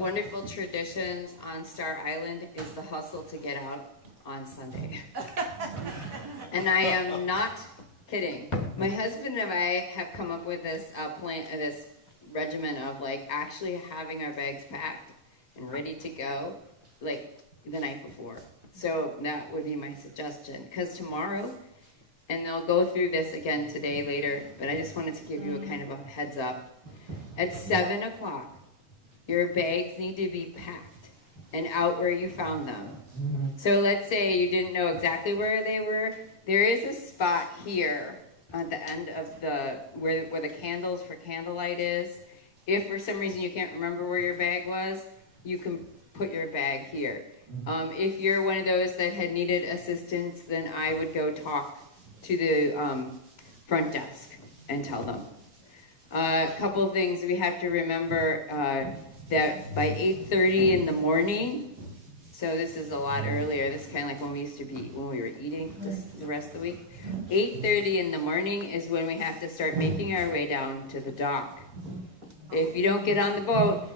wonderful traditions on Star Island is the hustle to get out on Sunday. And I am not kidding. My husband and I have come up with this this regimen of like actually having our bags packed and ready to go like the night before. So that would be my suggestion. Because tomorrow, and they'll go through this again today later, but I just wanted to give you a kind of a heads up. At 7 o'clock, your bags need to be packed and out where you found them. So let's say you didn't know exactly where they were. There is a spot here at the end of where the candles for candlelight is. If for some reason you can't remember where your bag was, you can put your bag here. If you're one of those that had needed assistance, then I would go talk to the front desk and tell them. A couple of things we have to remember that by 8:30 in the morning, so this is a lot earlier, this is kind of like when we used to be, when we were eating the rest of the week. 8:30 in the morning is when we have to start making our way down to the dock. If you don't get on the boat,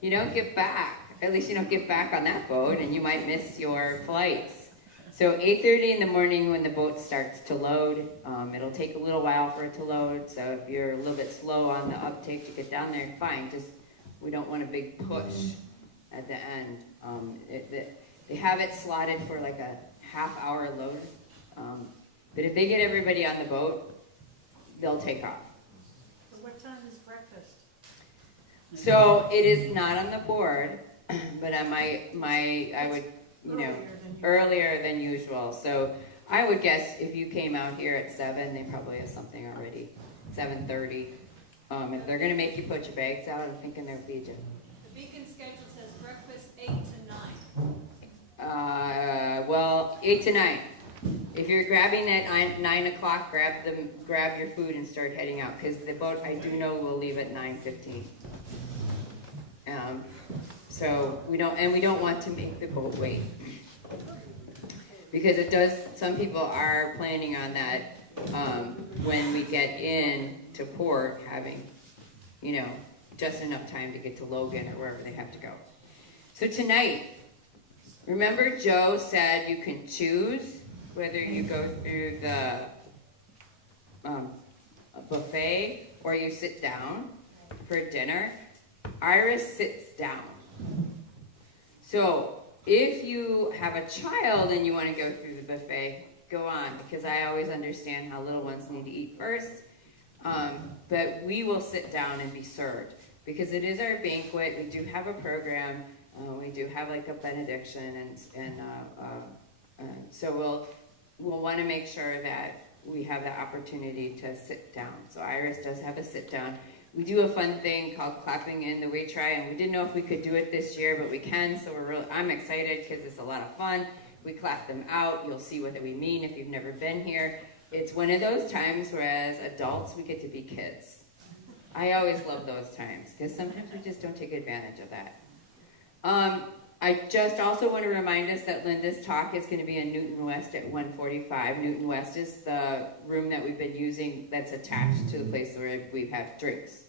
you don't get back. At least you don't get back on that boat, and you might miss your flights. So 8:30 in the morning when the boat starts to load, it'll take a little while for it to load, so if you're a little bit slow on the uptake to get down there, fine. Just we don't want a big push at the end. They have it slotted for like a half-hour load, but if they get everybody on the boat, they'll take off. So what time is breakfast? So it is not on the board, but on I would, earlier than usual. So I would guess if you came out here at 7, they probably have something already. 7:30. If they're going to make you put your bags out, I'm thinking they'll feed you. The Beacon schedule says breakfast 8 to 9. Well, 8 to 9. If you're grabbing at 9 o'clock, grab your food and start heading out. Because the boat, I do know, will leave at 9:15. So we don't want to make the boat wait. Because it does, some people are planning on that when we get in to port, having, just enough time to get to Logan or wherever they have to go. So tonight, remember Joe said you can choose whether you go through the buffet or you sit down for dinner. IRAS sits down. So if you have a child and you want to go through the buffet, go on, because I always understand how little ones need to eat first. But we will sit down and be served, because it is our banquet. We do have a program. We do have like a benediction, and so we'll want to make sure that we have the opportunity to sit down. So IRAS does have a sit down. We do a fun thing called clapping in the way try, and we didn't know if we could do it this year, but we can, so I'm excited because it's a lot of fun. We clap them out. You'll see what we mean if you've never been here. It's one of those times where as adults, we get to be kids. I always love those times, because sometimes we just don't take advantage of that. I just also want to remind us that Linda's talk is going to be in Newton West at 1:45. Newton West is the room that we've been using that's attached to the place where we have drinks.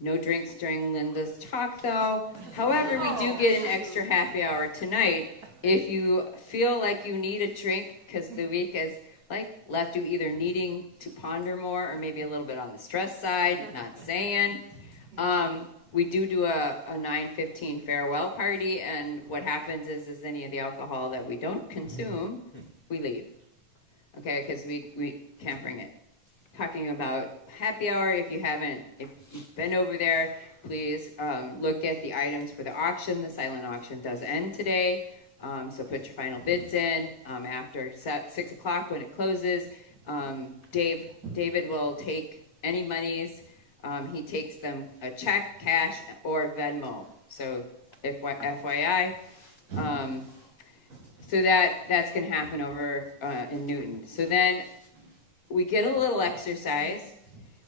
No drinks during Linda's talk, though. However, we do get an extra happy hour tonight. If you feel like you need a drink, because the week has left you either needing to ponder more or maybe a little bit on the stress side, not saying. We do a 9:15 farewell party, and what happens is any of the alcohol that we don't consume, we leave. Okay, because we can't bring it. Talking about happy hour, if you've been over there, please look at the items for the auction. The silent auction does end today, so put your final bids in. After 6 o'clock when it closes, David will take any monies. He takes them a check, cash, or Venmo. So FYI. So that's going to happen over in Newton. So then we get a little exercise.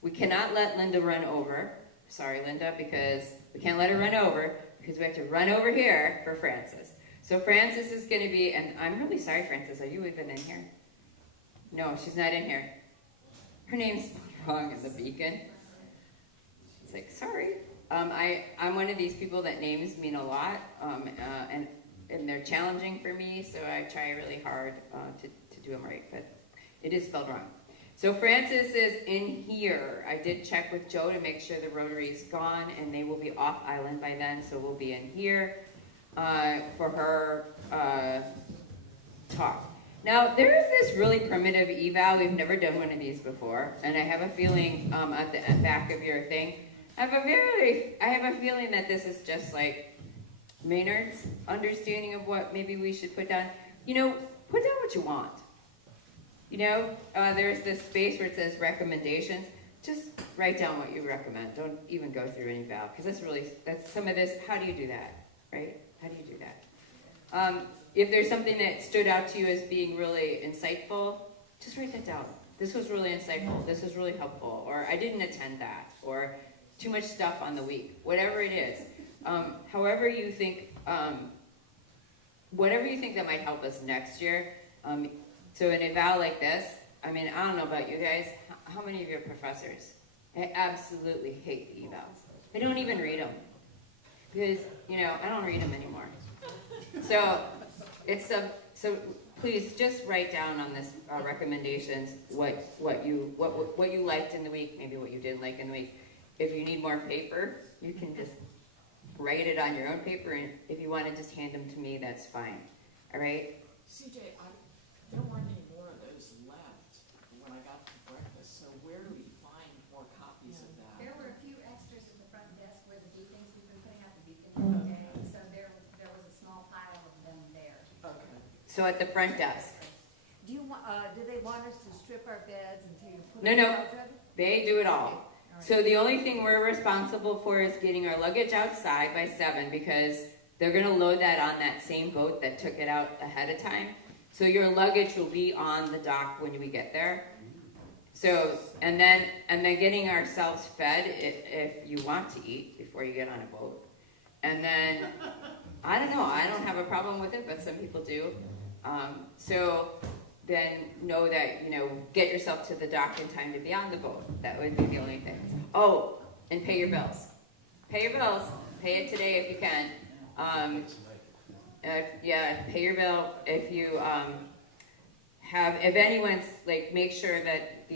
We cannot let Linda run over. Sorry, Linda, because we can't let her run over, because we have to run over here for Frances. So Frances is going to be, and I'm really sorry, Frances, are you even in here? No, she's not in here. Her name's wrong in the Beacon. It's like, sorry. I'm one of these people that names mean a lot, and they're challenging for me, so I try really hard to do them right, but it is spelled wrong. So Francis is in here. I did check with Joe to make sure the Rotary's gone, and they will be off island by then, so we'll be in here for her talk. Now, there is this really primitive eval. We've never done one of these before, and I have a feeling at the back of your thing, I have a feeling that this is just like Maynard's understanding of what maybe we should put down. You know, put down what you want. You know, there's this space where it says recommendations. Just write down what you recommend. Don't even go through any eval, because that's some of this. How do you do that, right? How do you do that? If there's something that stood out to you as being really insightful, just write that down. This was really insightful. This was really helpful. Or I didn't attend that. Or too much stuff on the week. Whatever it is. However you think, whatever you think that might help us next year. So an eval like this, I mean, I don't know about you guys. How many of you are professors? I absolutely hate the evals. I don't even read them. Because, you know, I don't read them anymore. So so please just write down on this recommendations what you liked in the week, maybe what you didn't like in the week. If you need more paper, you can just write it on your own paper, and if you want to just hand them to me, that's fine. All right? CJ, there weren't any more of those left when I got to breakfast, so where do we find more copies of that? There were a few extras at the front desk where the beacons, we've been putting out the beacons every day, so there was a small pile of them there. Okay. So at the front desk. Do they want us to strip our beds and take put No, our beds in? They do it all. So the only thing we're responsible for is getting our luggage outside by 7, because they're going to load that on that same boat that took it out ahead of time. So your luggage will be on the dock when we get there. So, and then getting ourselves fed if you want to eat before you get on a boat. And then, I don't know, I don't have a problem with it, but some people do. So then know that, you know, get yourself to the dock in time to be on the boat. That would be the only thing. Oh, and pay your bills. Pay your bills. Pay it today if you can. Yeah, pay your bill. If you if anyone's, like, make sure that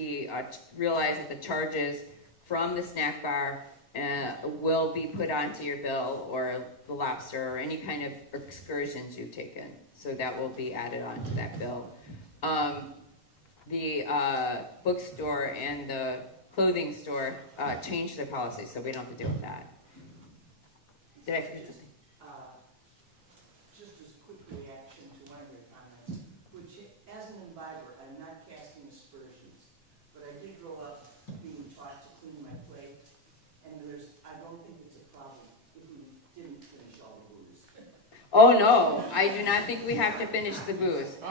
realize that the charges from the snack bar will be put onto your bill, or the lobster, or any kind of excursions you've taken. So that will be added onto that bill. The bookstore and the clothing store changed their policy, so we don't have to deal with that. Did I forget something? Just as a quick reaction to one of your comments, which, as an imbiber, I'm not casting aspersions, but I did grow up being taught to clean my plate, and I don't think it's a problem if we didn't finish all the booze. Oh no, I do not think we have to finish the booze.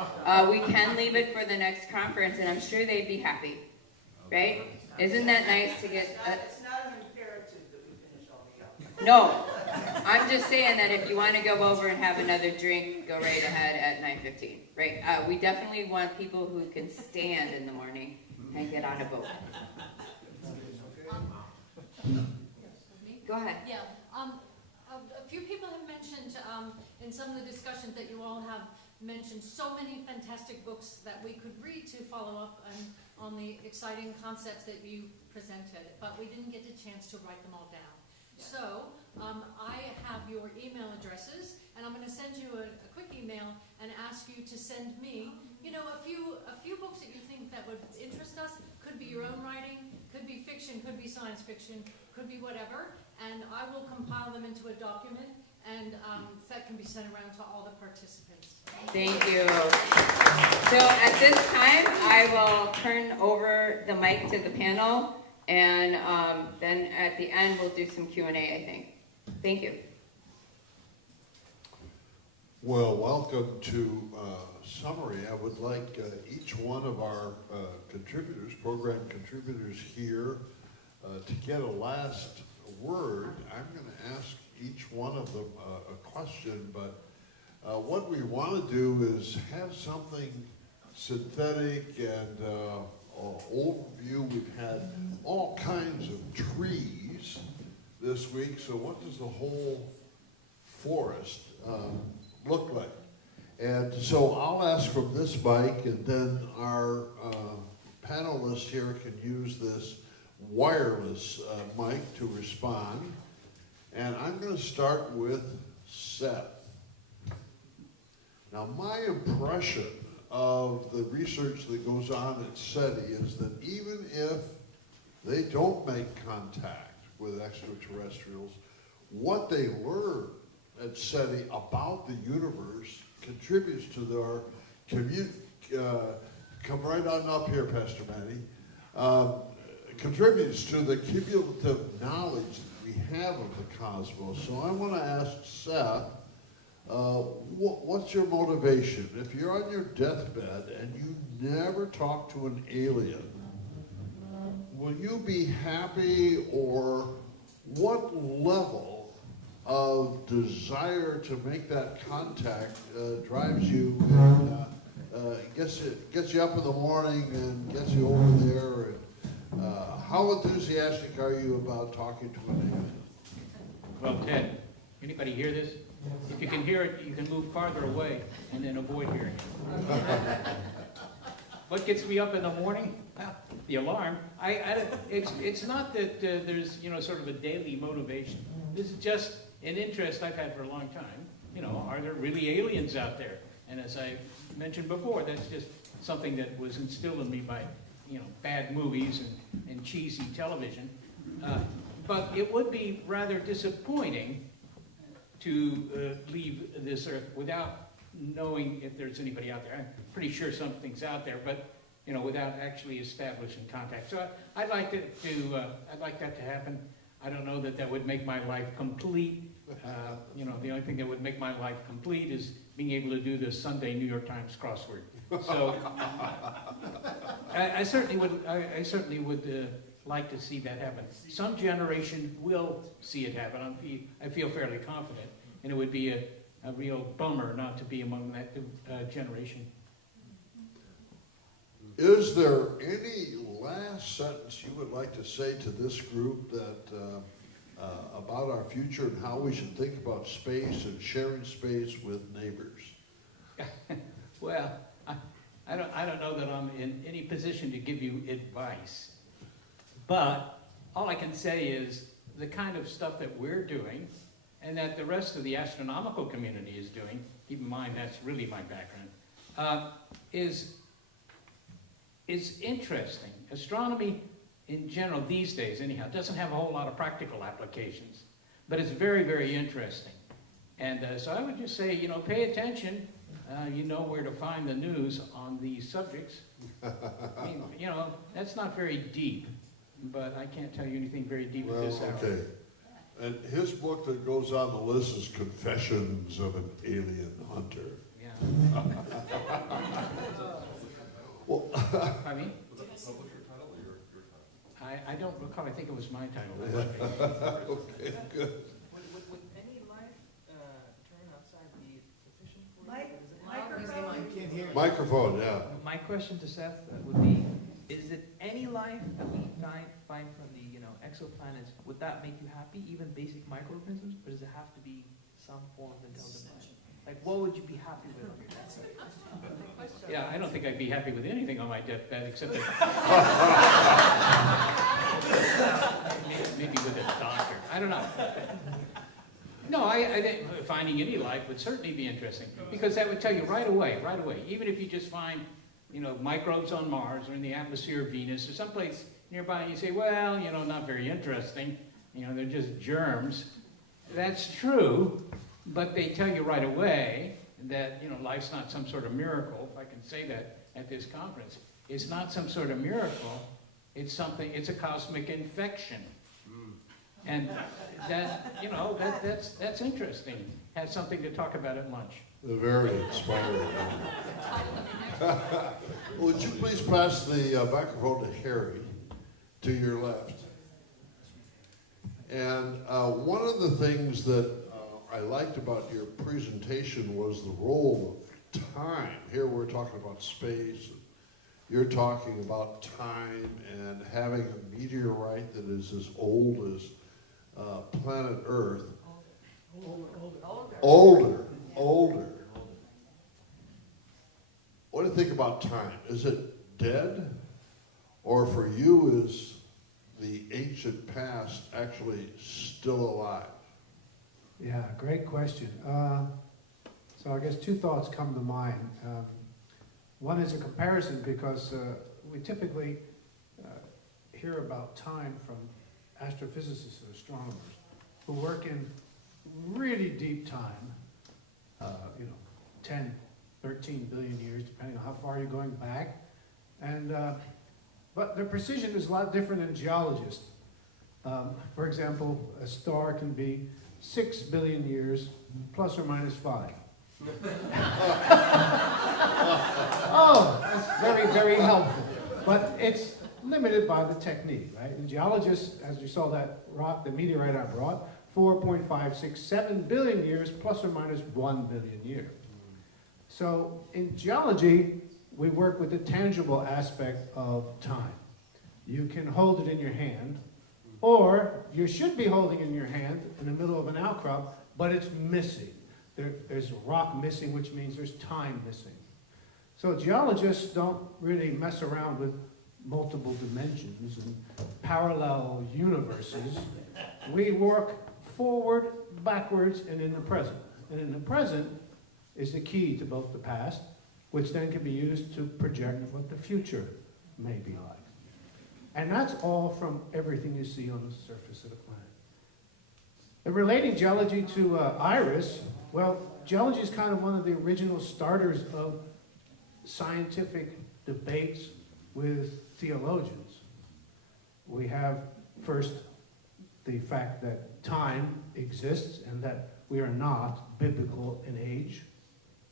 We can leave it for the next conference, and I'm sure they'd be happy, right? Isn't that nice to get? It's not an imperative that we finish all the alcohol. No, I'm just saying that if you want to go over and have another drink, go right ahead at 9:15, right? We definitely want people who can stand in the morning and get on a boat. Go ahead. Yeah, a few people have mentioned in some of the discussions that you all have mentioned so many fantastic books that we could read to follow up on the exciting concepts that you presented, but we didn't get a chance to write them all down. So I have your email addresses, and I'm going to send you a quick email and ask you to send me, you know, a few books that you think that would interest us. Could be your own writing, could be fiction, could be science fiction, could be whatever, and I will compile them into a document, and that can be sent around to all the participants. Thank you. So at this time, I will turn over the mic to the panel, and then at the end, we'll do some Q&A, I think. Thank you. Well, welcome to summary. I would like each one of our contributors, program contributors here, to get a last word. I'm going to ask each one of them a question, but what we want to do is have something synthetic and overview. We've had all kinds of trees this week, so what does the whole forest look like? And so I'll ask from this mic, and then our panelists here can use this wireless mic to respond. And I'm going to start with Seth. Now, my impression of the research that goes on at SETI is that even if they don't make contact with extraterrestrials, what they learn at SETI about the universe contributes to their community. Come right on up here, Pastor Manny. Contributes to the cumulative knowledge that we have of the cosmos. So I want to ask Seth, what's your motivation? If you're on your deathbed and you never talk to an alien, will you be happy, or what level of desire to make that contact drives you and gets you up in the morning and gets you over there? And, how enthusiastic are you about talking to an alien? Well, Ted, anybody hear this? If you can hear it, you can move farther away and then avoid hearing it. What gets me up in the morning? Well, the alarm. It's not that there's, sort of a daily motivation. This is just an interest I've had for a long time. Are there really aliens out there? And as I mentioned before, that's just something that was instilled in me by, bad movies and cheesy television. But it would be rather disappointing to leave this earth without knowing if there's anybody out there. I'm pretty sure something's out there, but without actually establishing contact. So I'd like that to happen. I don't know that would make my life complete. The only thing that would make my life complete is being able to do the Sunday New York Times crossword. So I certainly would like to see that happen. Some generation will see it happen. I feel fairly confident, and it would be a real bummer not to be among that generation. Is there any last sentence you would like to say to this group that about our future and how we should think about space and sharing space with neighbors? Well, I don't know that I'm in any position to give you advice, but all I can say is the kind of stuff that we're doing and that the rest of the astronomical community is doing, keep in mind that's really my background, is interesting. Astronomy in general these days, anyhow, doesn't have a whole lot of practical applications, but it's very, very interesting. And so I would just say, pay attention. You know where to find the news on these subjects. I mean, that's not very deep, but I can't tell you anything very deep at this hour. Okay. And his book that goes on the list is Confessions of an Alien Hunter. Yeah. Well, I mean? Was that the publisher title or your title? I don't recall. I think it was my title. okay, good. Would any life turn outside be sufficient for you? Microphone. Microphone, yeah. My question to Seth would be, is it any life that we find from the exoplanets, would that make you happy, even basic microorganisms, or does it have to be some form of intelligent life? Like, what would you be happy with on your deathbed? Yeah, I don't think I'd be happy with anything on my deathbed except that maybe with a doctor. I don't know. No, I think finding any life would certainly be interesting, because that would tell you right away, even if you just find, microbes on Mars or in the atmosphere of Venus or someplace nearby, and you say, well, not very interesting, they're just germs. That's true, but they tell you right away that, life's not some sort of miracle, if I can say that at this conference. It's not some sort of miracle, it's a cosmic infection. And that's interesting. Has something to talk about at lunch. Very inspiring. Would you please pass the microphone to Harry, to your left? And one of the things that I liked about your presentation was the role of time. Here we're talking about space. You're talking about time and having a meteorite that is as old as planet Earth, Older. older. What do you think about time? Is it dead? Or for you, is the ancient past actually still alive? Yeah, great question. So I guess two thoughts come to mind. One is a comparison because we typically hear about time from astrophysicists or astronomers who work in really deep time, 10, 13 billion years, depending on how far you're going back. And but their precision is a lot different than geologists. For example, a star can be 6 billion years plus or minus 5. Oh, that's very, very helpful. But it's limited by the technique, right? And geologists, as you saw that rock, the meteorite I brought, 4.567 billion years plus or minus 1 billion years. So in geology, we work with the tangible aspect of time. You can hold it in your hand, or you should be holding it in your hand in the middle of an outcrop, but it's missing. There's a rock missing, which means there's time missing. So geologists don't really mess around with multiple dimensions and parallel universes. We work forward, backwards, and in the present. And in the present is the key to both the past, which then can be used to project what the future may be like. And that's all from everything you see on the surface of the planet. And relating geology to IRAS, well, geology is kind of one of the original starters of scientific debates with theologians. We have first the fact that time exists and that we are not biblical in age,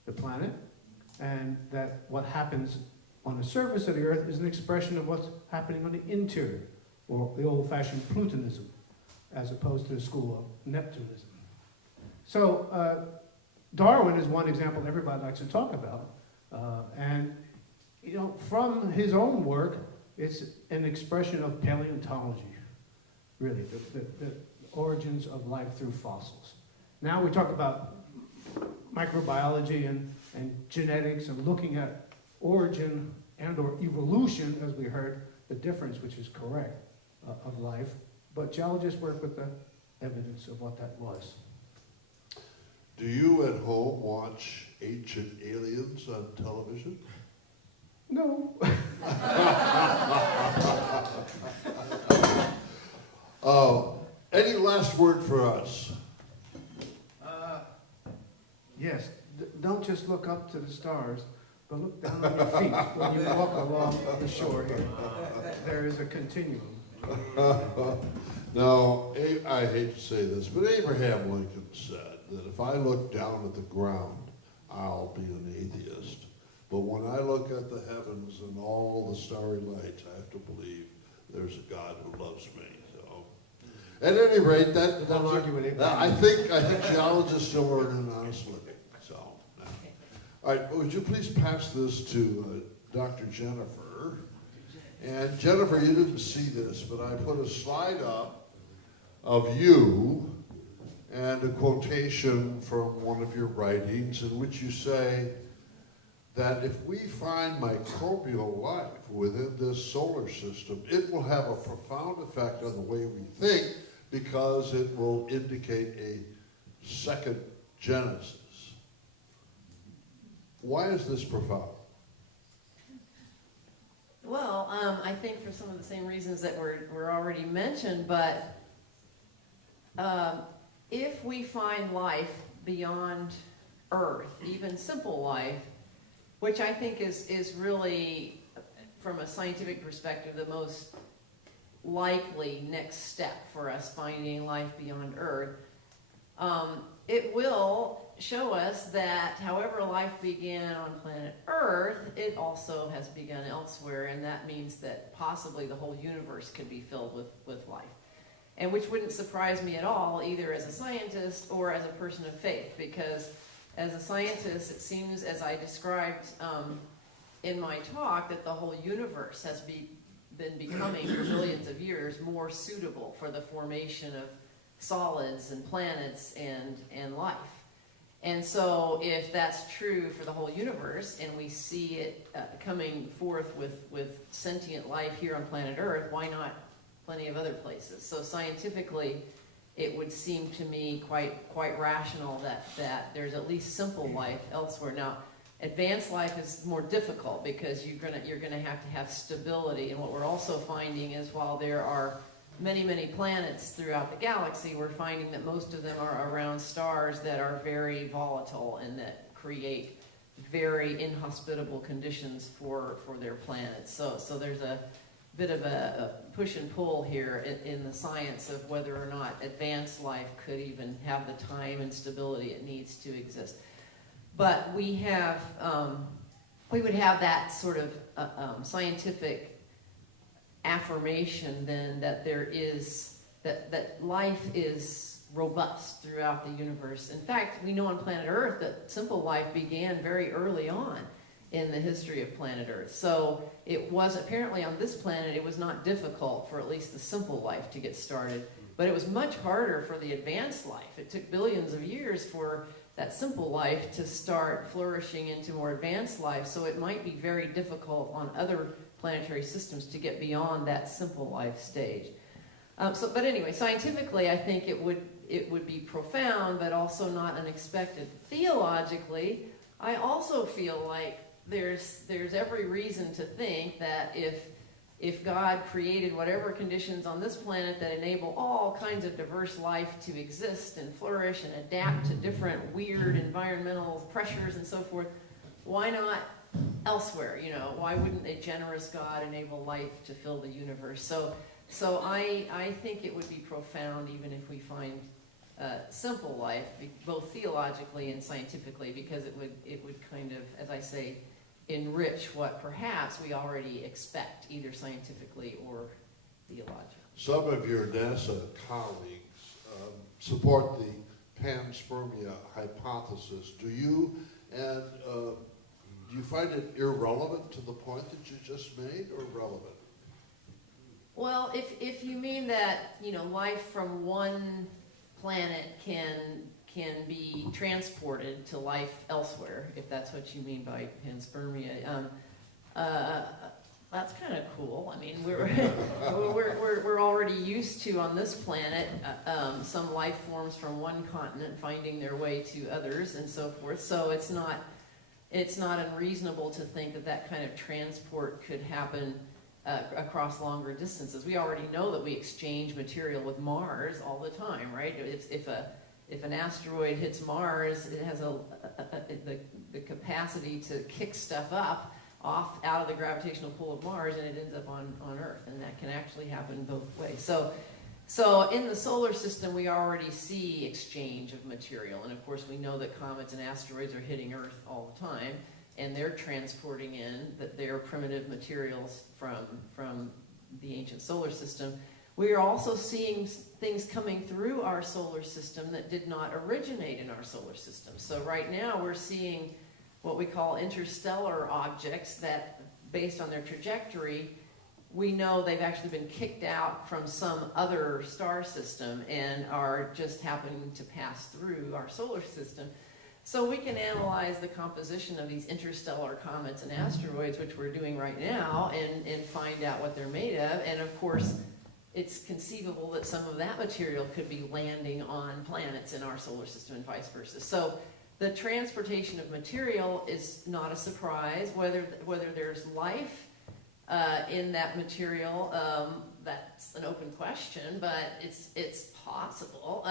the planet, and that what happens on the surface of the earth is an expression of what's happening on the interior, or the old-fashioned Plutonism, as opposed to the school of Neptunism. So Darwin is one example everybody likes to talk about, and from his own work, it's an expression of paleontology, really, the origins of life through fossils. Now we talk about microbiology and genetics and looking at origin and or evolution, as we heard, the difference, which is correct, of life. But geologists work with the evidence of what that was. Do you at home watch Ancient Aliens on television? No. Any last word for us? Yes, don't just look up to the stars, but look down on your feet when you walk along the shore here. There is a continuum. Now, I hate to say this, but Abraham Lincoln said that if I look down at the ground, I'll be an atheist. But when I look at the heavens and all the starry lights, I have to believe there's a God who loves me. So, at any rate, I think geologists still earn an honest living. So, all right, would you please pass this to Dr. Jennifer? And Jennifer, you didn't see this, but I put a slide up of you and a quotation from one of your writings in which you say that if we find microbial life within this solar system, it will have a profound effect on the way we think because it will indicate a second genesis. Why is this profound? Well, I think for some of the same reasons that were already mentioned, but if we find life beyond Earth, even simple life, which I think is really, from a scientific perspective, the most likely next step for us finding life beyond Earth, it will show us that however life began on planet Earth, it also has begun elsewhere, and that means that possibly the whole universe could be filled with life. And which wouldn't surprise me at all, either as a scientist or as a person of faith, because as a scientist, it seems, as I described in my talk, that the whole universe has been becoming for millions of years more suitable for the formation solids and planets and life. And so if that's true for the whole universe, and we see it coming forth with sentient life here on planet Earth, why not plenty of other places? So scientifically, it would seem to me quite rational that there's at least simple life elsewhere. Now, advanced life is more difficult because you're gonna have to have stability. And what we're also finding is while there are many planets throughout the galaxy, we're finding that most of them are around stars that are very volatile and that create very inhospitable conditions for their planets. So there's a bit of a push and pull here in the science of whether or not advanced life could even have the time and stability it needs to exist. But we have, we would have that sort of scientific affirmation then that there is, that life is robust throughout the universe. In fact, we know on planet Earth that simple life began very early on in the history of planet Earth. So it was apparently on this planet, it was not difficult for at least the simple life to get started, but it was much harder for the advanced life. It took billions of years for that simple life to start flourishing into more advanced life, so it might be very difficult on other planetary systems to get beyond that simple life stage. But anyway, scientifically, I think it would be profound, but also not unexpected. Theologically, I also feel like there's every reason to think that if God created whatever conditions on this planet that enable all kinds of diverse life to exist and flourish and adapt to different weird environmental pressures and so forth, why not elsewhere? You know, why wouldn't a generous God enable life to fill the universe? So I think it would be profound even if we find simple life, both theologically and scientifically, because it would kind of, as I say, enrich what perhaps we already expect, either scientifically or theologically. Some of your NASA colleagues support the panspermia hypothesis. Do you? And do you find it irrelevant to the point that you just made, or relevant? Well, if you mean that, you know, life from one planet can be transported to life elsewhere, if that's what you mean by panspermia, that's kind of cool. I mean, we're already used to on this planet some life forms from one continent finding their way to others and so forth. So it's not unreasonable to think that kind of transport could happen across longer distances. We already know that we exchange material with Mars all the time, right? If an asteroid hits Mars, it has the capacity to kick stuff up out of the gravitational pull of Mars, and it ends up on Earth, and that can actually happen both ways. So in the solar system, we already see exchange of material, and of course we know that comets and asteroids are hitting Earth all the time, and they're transporting in their primitive materials from the ancient solar system. We are also seeing things coming through our solar system that did not originate in our solar system. So right now we're seeing what we call interstellar objects that, based on their trajectory, we know they've actually been kicked out from some other star system and are just happening to pass through our solar system. So we can analyze the composition of these interstellar comets and asteroids, which we're doing right now, and find out what they're made of. And of course, it's conceivable that some of that material could be landing on planets in our solar system and vice versa. So the transportation of material is not a surprise. Whether there's life in that material, that's an open question, but it's possible.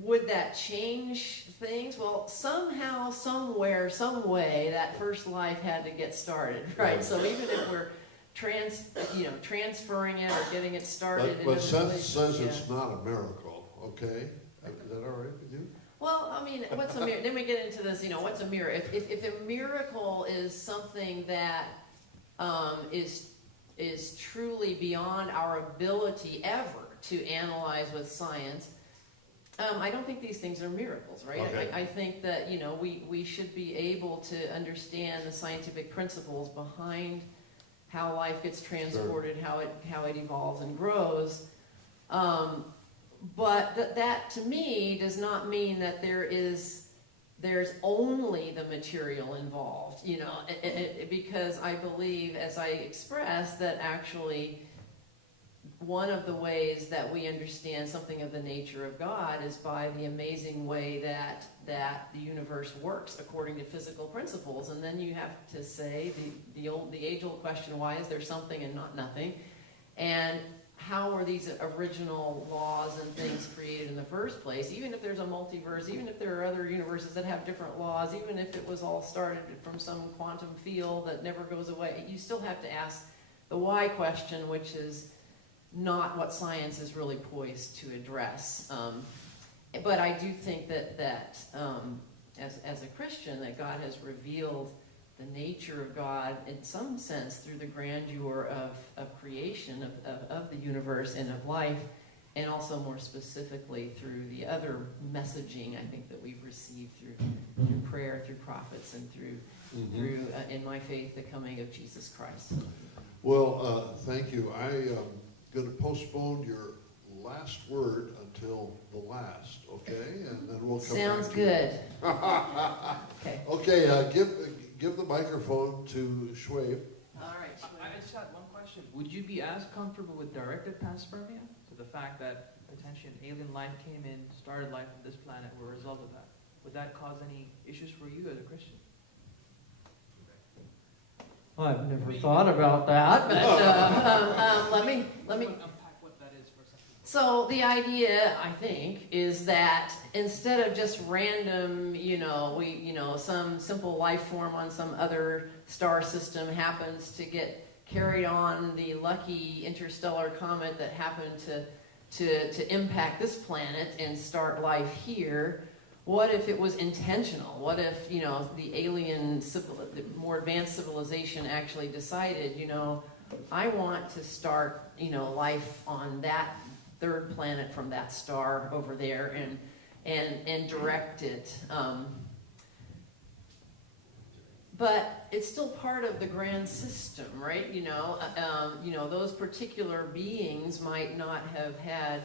Would that change things? Well, somehow, somewhere, some way, that first life had to get started, right? So even if we're transferring it or getting it started. But Seth says it's not a miracle, okay? Is that all right with you? Well, I mean, what's a miracle? Then we get into this, what's a miracle? If a miracle is something that is truly beyond our ability ever to analyze with science, I don't think these things are miracles, right? Okay. I think that, we should be able to understand the scientific principles behind how life gets transported, sure, how it evolves and grows. But that to me does not mean that there's only the material involved, you know, because I believe, as I expressed, that actually one of the ways that we understand something of the nature of God is by the amazing way that the universe works according to physical principles. And then you have to say the age-old question, why is there something and not nothing? And how were these original laws and things created in the first place? Even if there's a multiverse, even if there are other universes that have different laws, even if it was all started from some quantum field that never goes away, you still have to ask the why question, which is not what science is really poised to address. But I do think that as a Christian, that God has revealed the nature of God in some sense through the grandeur of creation, of the universe and of life, and also more specifically through the other messaging I think that we've received through prayer, through prophets, and through in my faith, the coming of Jesus Christ. Well, thank you. I'm going to postpone your last word until the last, okay? And then we'll come Sounds back good. Okay. Okay, give the microphone to Schwabe. All right. I just had one question. Would you be as comfortable with directed panspermia? So the fact that potentially an alien life came in, started life on this planet, were a result of that. Would that cause any issues for you as a Christian? I've never thought about that, but let me. Unpack what that is for a second. So the idea, I think, is that instead of just random, some simple life form on some other star system happens to get carried on the lucky interstellar comet that happened to impact this planet and start life here. What if it was intentional? What if, the alien, the more advanced civilization actually decided, I want to start, life on that third planet from that star over there and direct it. But it's still part of the grand system, right? Those particular beings might not have had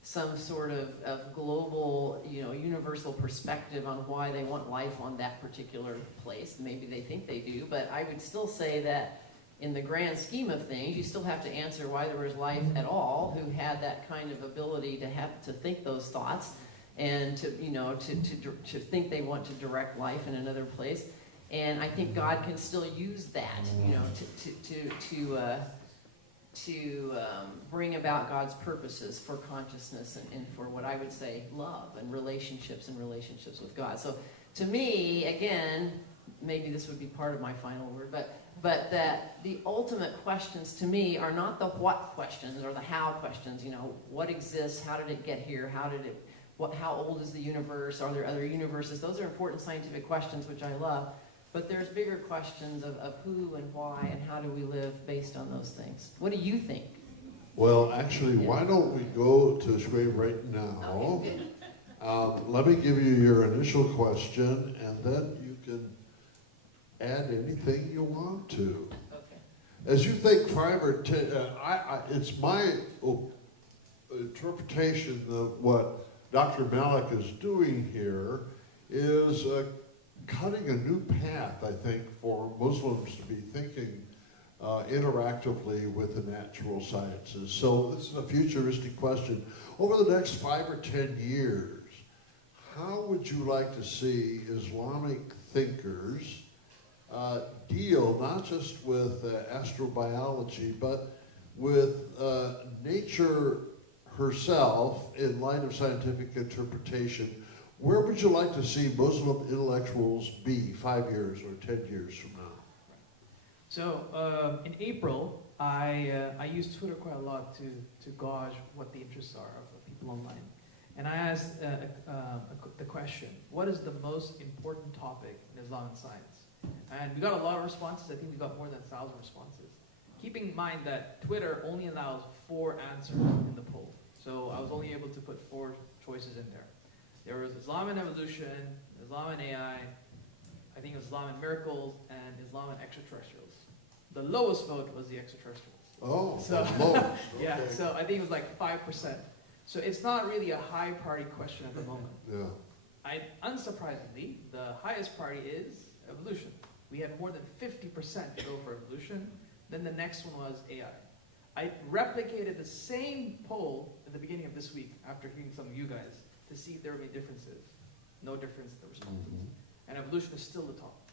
some sort of global, universal perspective on why they want life on that particular place. Maybe they think they do, but I would still say that in the grand scheme of things, you still have to answer why there was life at all who had that kind of ability to think those thoughts and to think they want to direct life in another place. And I think God can still use that, to bring about God's purposes for consciousness and for what I would say love and relationships with God. So to me, again, maybe this would be part of my final word, but that the ultimate questions to me are not the what questions or the how questions. What exists? How did it get here? How old is the universe? Are there other universes? Those are important scientific questions, which I love. But there's bigger questions of who and why and how do we live based on those things. What do you think? Well, actually, why don't we go to Schwabe right now? Okay. Let me give you your initial question, and then you can add anything you want to. Okay. As you think 5 or 10, it's my interpretation of what Dr. Malik is doing here is cutting a new path, I think, for Muslims to be thinking interactively with the natural sciences. So this is a futuristic question. Over the next 5 or 10 years, how would you like to see Islamic thinkers deal not just with astrobiology, but with nature herself in light of scientific interpretation? Where would you like to see Muslim intellectuals be 5 years or 10 years from now? So in April, I use Twitter quite a lot to gauge what the interests are of people online. And I asked the question, what is the most important topic in Islamic science? And we got a lot of responses. I think we got more than 1,000 responses. Keeping in mind that Twitter only allows 4 answers in the poll. So I was only able to put 4 choices in there. There was Islam and evolution, Islam and AI, I think Islam and miracles, and Islam and extraterrestrials. The lowest vote was the extraterrestrials. Oh, so low. yeah, Okay. so I think it was like 5%. So it's not really a high priority question at the moment. Yeah. Unsurprisingly, the highest priority is evolution. We had more than 50% go for evolution. Then the next one was AI. I replicated the same poll at the beginning of this week after hearing some of you guys to see if there were any differences. No difference in the responses. And evolution is still the top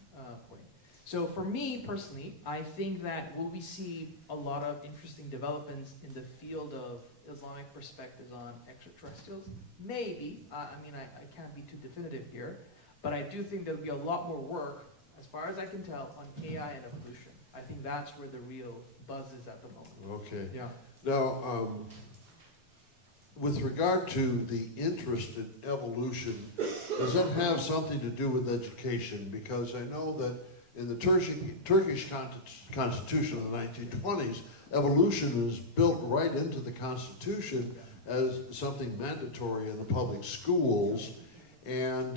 point. So for me personally, I think that will we see a lot of interesting developments in the field of Islamic perspectives on extraterrestrials? Maybe. I can't be too definitive here. But I do think there'll be a lot more work, as far as I can tell, on AI and evolution. I think that's where the real buzz is at the moment. Okay. Yeah. Now, with regard to the interest in evolution, does that have something to do with education? Because I know that in the Turkish constitution of the 1920s, evolution is built right into the constitution as something mandatory in the public schools. And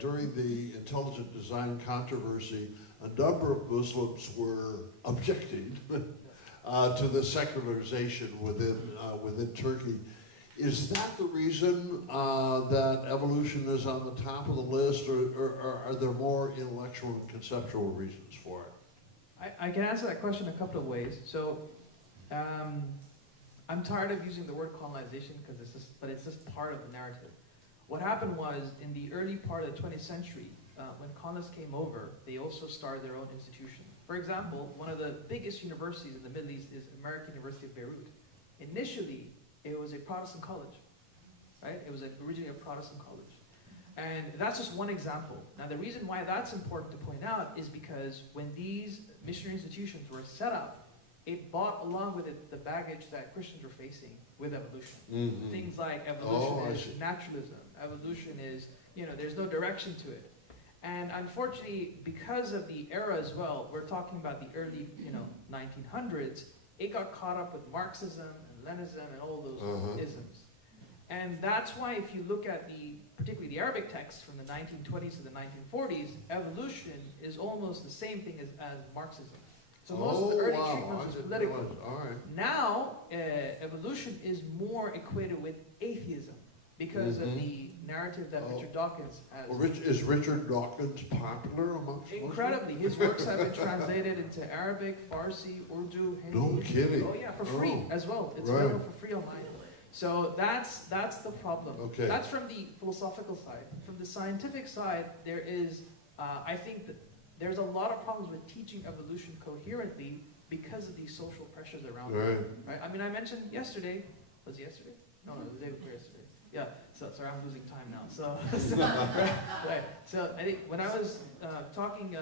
during the intelligent design controversy, a number of Muslims were objecting to the secularization within Turkey. Is that the reason that evolution is on the top of the list, or are there more intellectual and conceptual reasons for it? I can answer that question a couple of ways. So I'm tired of using the word colonization because it's just part of the narrative. What happened was, in the early part of the 20th century, when colonists came over, they also started their own institution. For example, one of the biggest universities in the Middle East is American University of Beirut. Initially, it was a Protestant college, right? It was originally a Protestant college. And that's just one example. Now, the reason why that's important to point out is because when these missionary institutions were set up, it brought along with it the baggage that Christians were facing with evolution. Mm-hmm. Things like evolution is naturalism. Evolution is, there's no direction to it. And unfortunately, because of the era as well, we're talking about the early, 1900s, it got caught up with Marxism and Leninism and all those isms. And that's why if you look at particularly the Arabic texts from the 1920s to the 1940s, evolution is almost the same thing as Marxism. So most of the early treatments was political. All right. Now, evolution is more equated with atheism because of the narrative that Richard Dawkins has. Well, is Richard Dawkins popular amongst Incredibly. His works have been translated into Arabic, Farsi, Urdu, Hindi. No kidding. Oh yeah, for free as well. It's available for free online. So that's the problem. Okay. That's from the philosophical side. From the scientific side, there is, I think that there's a lot of problems with teaching evolution coherently because of these social pressures around it. Right? I mean, I mentioned yesterday, was it yesterday? No, it was the day before yesterday. Yeah, so sorry, I'm losing time now. Right. So I think when I was talking,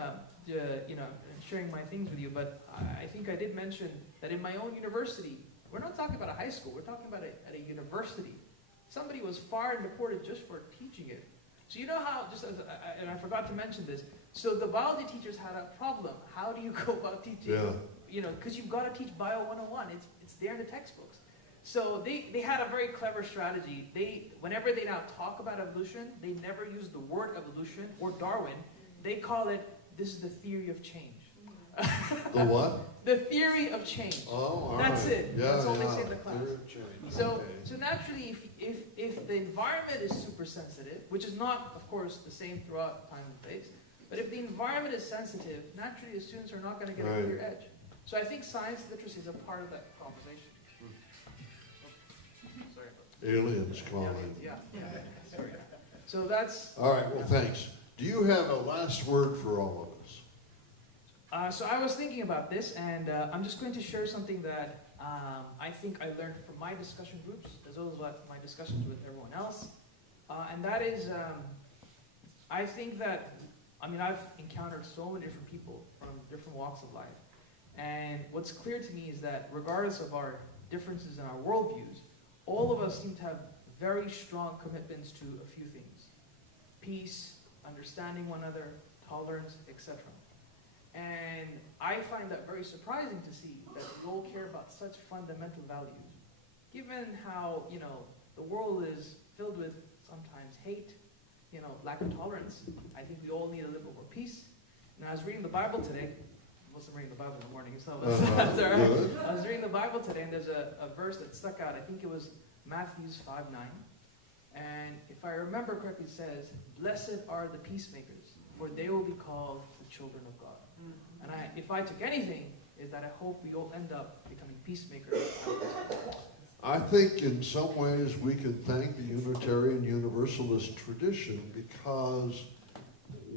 sharing my things with you, but I think I did mention that in my own university, we're not talking about a high school, we're talking about at a university. Somebody was fired and deported just for teaching it. So you know how, and I forgot to mention this, so the biology teachers had a problem. How do you go about teaching? Because you've got to teach Bio 101. It's there in the textbooks. So they had a very clever strategy. Whenever they now talk about evolution, they never use the word evolution or Darwin. They call it, this is the theory of change. The what? The theory of change. Oh, That's it. Yeah, That's all they say in the class. Theory of change. So naturally, if the environment is super sensitive, which is not, of course, the same throughout time and place, but if the environment is sensitive, naturally the students are not going to get a clear edge. So I think science literacy is a part of that conversation. Sorry about Aliens calling. Yeah. Sorry. So that's... All right, well, thanks. Do you have a last word for all of us? So I was thinking about this, and I'm just going to share something that I think I learned from my discussion groups, as well as my discussions with everyone else. And that is, I think that, I've encountered so many different people from different walks of life. And what's clear to me is that regardless of our differences in our worldviews, all of us seem to have very strong commitments to a few things. Peace, understanding one another, tolerance, etc. And I find that very surprising to see that we all care about such fundamental values. Given how, the world is filled with sometimes hate, lack of tolerance, I think we all need a little more peace. And I was reading the Bible today. I wasn't reading the Bible in the morning, so I was reading the Bible today, and there's a verse that stuck out. I think it was Matthew 5:9. And if I remember correctly, it says, "Blessed are the peacemakers, for they will be called the children of God." And if I took anything, is that I hope we all end up becoming peacemakers. I think in some ways we can thank the Unitarian Universalist tradition, because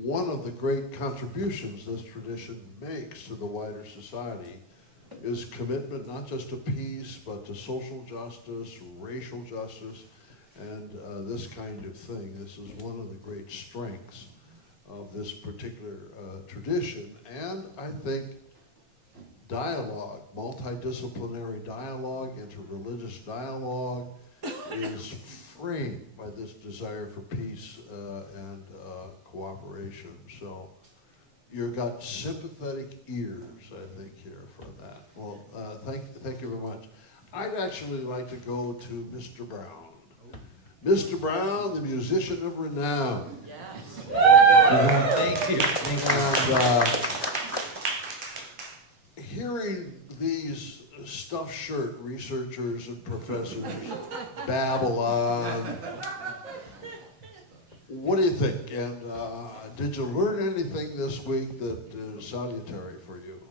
one of the great contributions this tradition makes to the wider society is commitment not just to peace, but to social justice, racial justice, and this kind of thing. This is one of the great strengths of this particular tradition. And I think dialogue, multidisciplinary dialogue, interreligious dialogue, is framed by this desire for peace and cooperation. So you've got sympathetic ears, I think, here for that. Well, thank you very much. I'd actually like to go to Mr. Brown. Mr. Brown, the musician of renown. Yes. Thank you. And hearing these stuffed shirt researchers and professors babble on, what do you think? And did you learn anything this week that is salutary for you?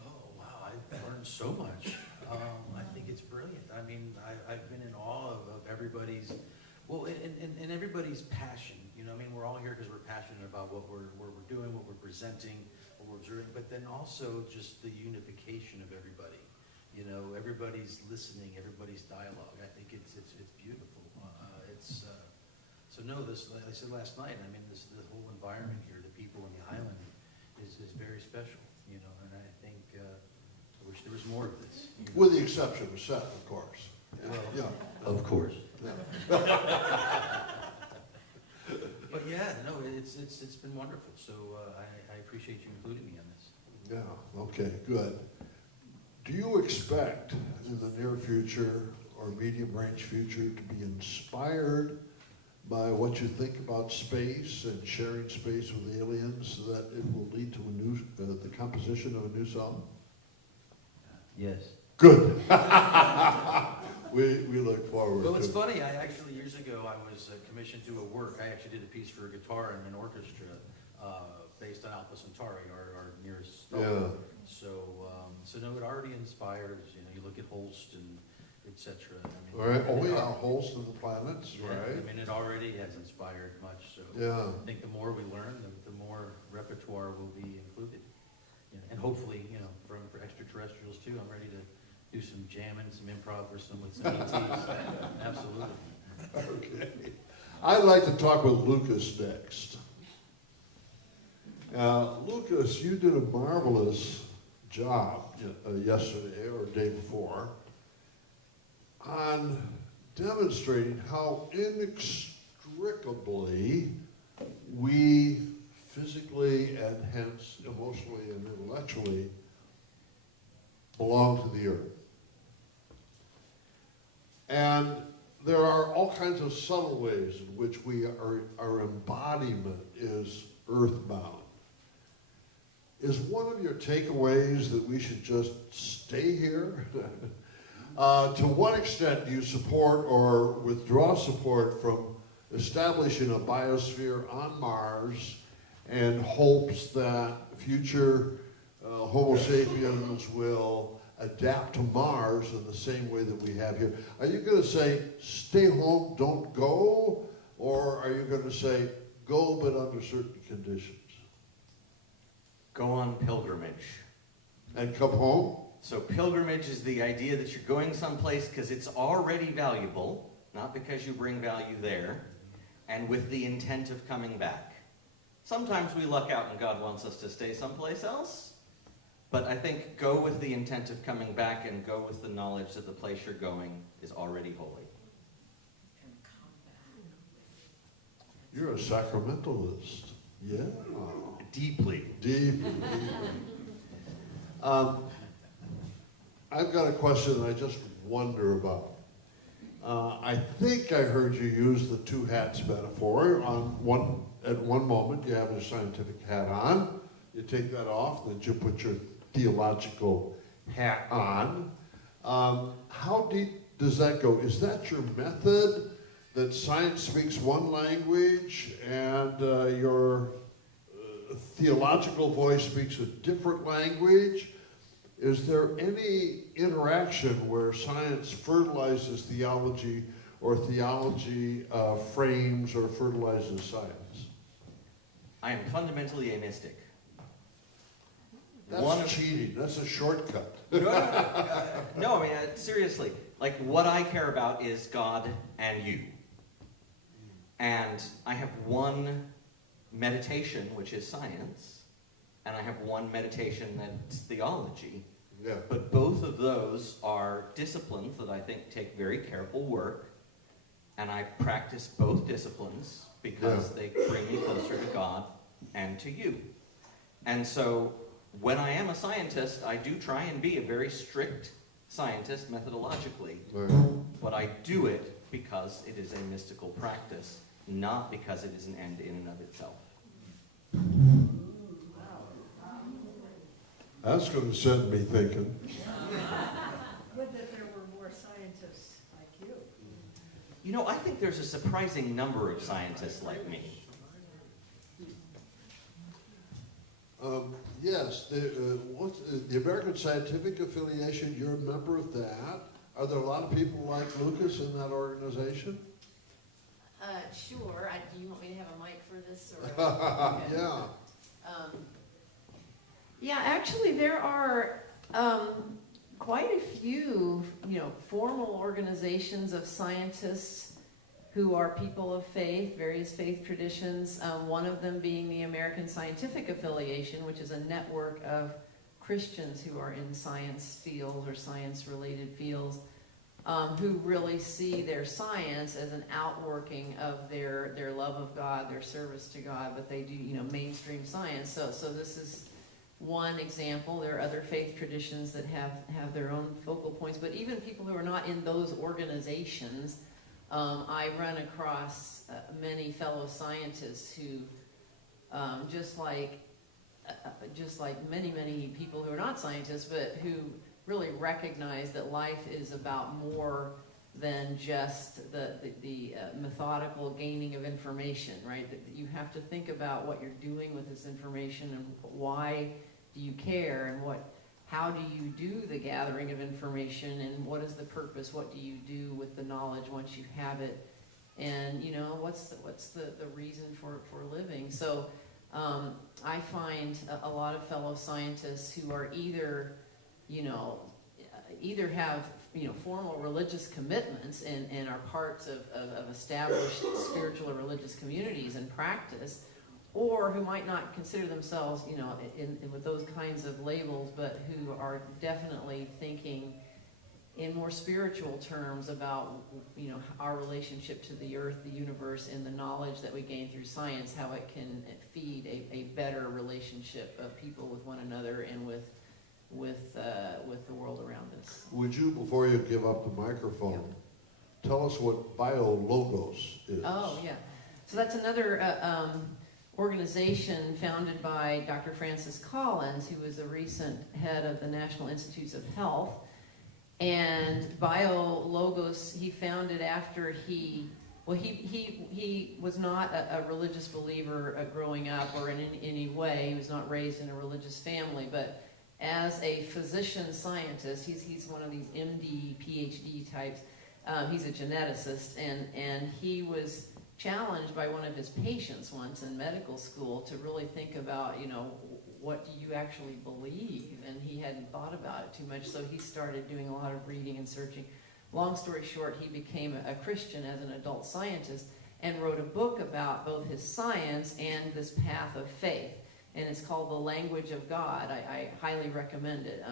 Oh, wow, I've learned so much. I think it's brilliant. I mean, I've been in awe of everybody's, well, and everybody's passion. You know, I mean, we're all here because we're passionate about what we're doing, what we're presenting, what we're doing, but then also just the unification of everybody. You know, everybody's listening, everybody's dialogue. I think it's beautiful. So no, this, like I said last night, I mean, the whole environment here, the people in the island is very special, you know, and I think I wish there was more of this. With the exception of Seth, of course. Yeah. Of course. Yeah. But yeah, no, it's been wonderful. So I appreciate you including me on this. Yeah, okay, good. Do you expect in the near future or medium range future to be inspired by what you think about space and sharing space with aliens, so that it will lead to a new, the composition of a new song? Yes. Good. we look forward Well, to it's it. funny. I actually, years ago, I was commissioned to do a work. I actually did a piece for a guitar and an orchestra based on Alpha Centauri, our nearest star. Yeah. So no, it already inspires. You know, you look at Holst and etc. I mean, Right. Oh yeah, Holst of the Planets, yeah, right? I mean, it already has inspired much. So Yeah. I think the more we learn, the more repertoire will be included. You know, and hopefully, you know, for extraterrestrials too, I'm ready to do some jamming, some improv with some ETs. Absolutely. Okay. I'd like to talk with Lucas next. Lucas, you did a marvelous job yesterday or the day before on demonstrating how inextricably we physically and hence emotionally and intellectually belong to the earth. And there are all kinds of subtle ways in which our embodiment is earthbound. Is one of your takeaways that we should just stay here? To what extent do you support or withdraw support from establishing a biosphere on Mars and hopes that future Homo sapiens will adapt to Mars in the same way that we have here? Are you going to say, stay home, don't go? Or are you going to say, go but under certain conditions? Go on pilgrimage. And come home? So pilgrimage is the idea that you're going someplace because it's already valuable, not because you bring value there, and with the intent of coming back. Sometimes we luck out and God wants us to stay someplace else, but I think go with the intent of coming back and go with the knowledge that the place you're going is already holy. You're a sacramentalist. Yeah. Deeply. Deeply. I've got a question that I just wonder about. I think I heard you use the two hats metaphor. At one moment you have your scientific hat on, you take that off, then you put your theological hat on. How deep does that go? Is that your method, that science speaks one language and your theological voice speaks a different language? Is there any interaction where science fertilizes theology or theology frames or fertilizes science? I am fundamentally a mystic. That's cheating. That's a shortcut. No, I mean, seriously. Like, what I care about is God and you. And I have one meditation, which is science, and I have one meditation that's theology. Yeah. But both of those are disciplines that I think take very careful work, and I practice both disciplines because they bring me closer to God and to you. And so when I am a scientist, I do try and be a very strict scientist methodologically, but I do it because it is a mystical practice, not because it is an end in and of itself. That's going to send me thinking. Would that there were more scientists like you. You know, I think there's a surprising number of scientists like me. Yes, the American Scientific Affiliation, you're a member of that. Are there a lot of people like Lucas in that organization? Sure. Do you want me to have a mic for this? Or, Yeah. Yeah, actually there are quite a few, formal organizations of scientists who are people of faith, various faith traditions, one of them being the American Scientific Affiliation, which is a network of Christians who are in science fields or science-related fields, who really see their science as an outworking of their love of God, their service to God, but they do, mainstream science. So this is one example. There are other faith traditions that have their own focal points, but even people who are not in those organizations, I run across many fellow scientists who, just like many people who are not scientists, but who really recognize that life is about more than just the methodical gaining of information, right? That you have to think about what you're doing with this information and why do you care, and how do you do the gathering of information, and what is the purpose? What do you do with the knowledge once you have it? And what's the reason for living? So I find a lot of fellow scientists who are either have formal religious commitments and are parts of established spiritual or religious communities and practice, or who might not consider themselves, with those kinds of labels, but who are definitely thinking in more spiritual terms about, our relationship to the earth, the universe, and the knowledge that we gain through science, how it can feed a better relationship of people with one another and with the world around us. Would you, before you give up the microphone, tell us what biologos is? Oh, yeah. So that's another organization founded by Dr. Francis Collins, who was a recent head of the National Institutes of Health. And biologos, he founded after he was not a religious believer growing up or in any way. He was not raised in a religious family, but as a physician scientist, he's one of these MD, PhD types. He's a geneticist, and he was challenged by one of his patients once in medical school to really think about, what do you actually believe? And he hadn't thought about it too much, so he started doing a lot of reading and searching. Long story short, he became a Christian as an adult scientist and wrote a book about both his science and this path of faith. And it's called The Language of God. I highly recommend it.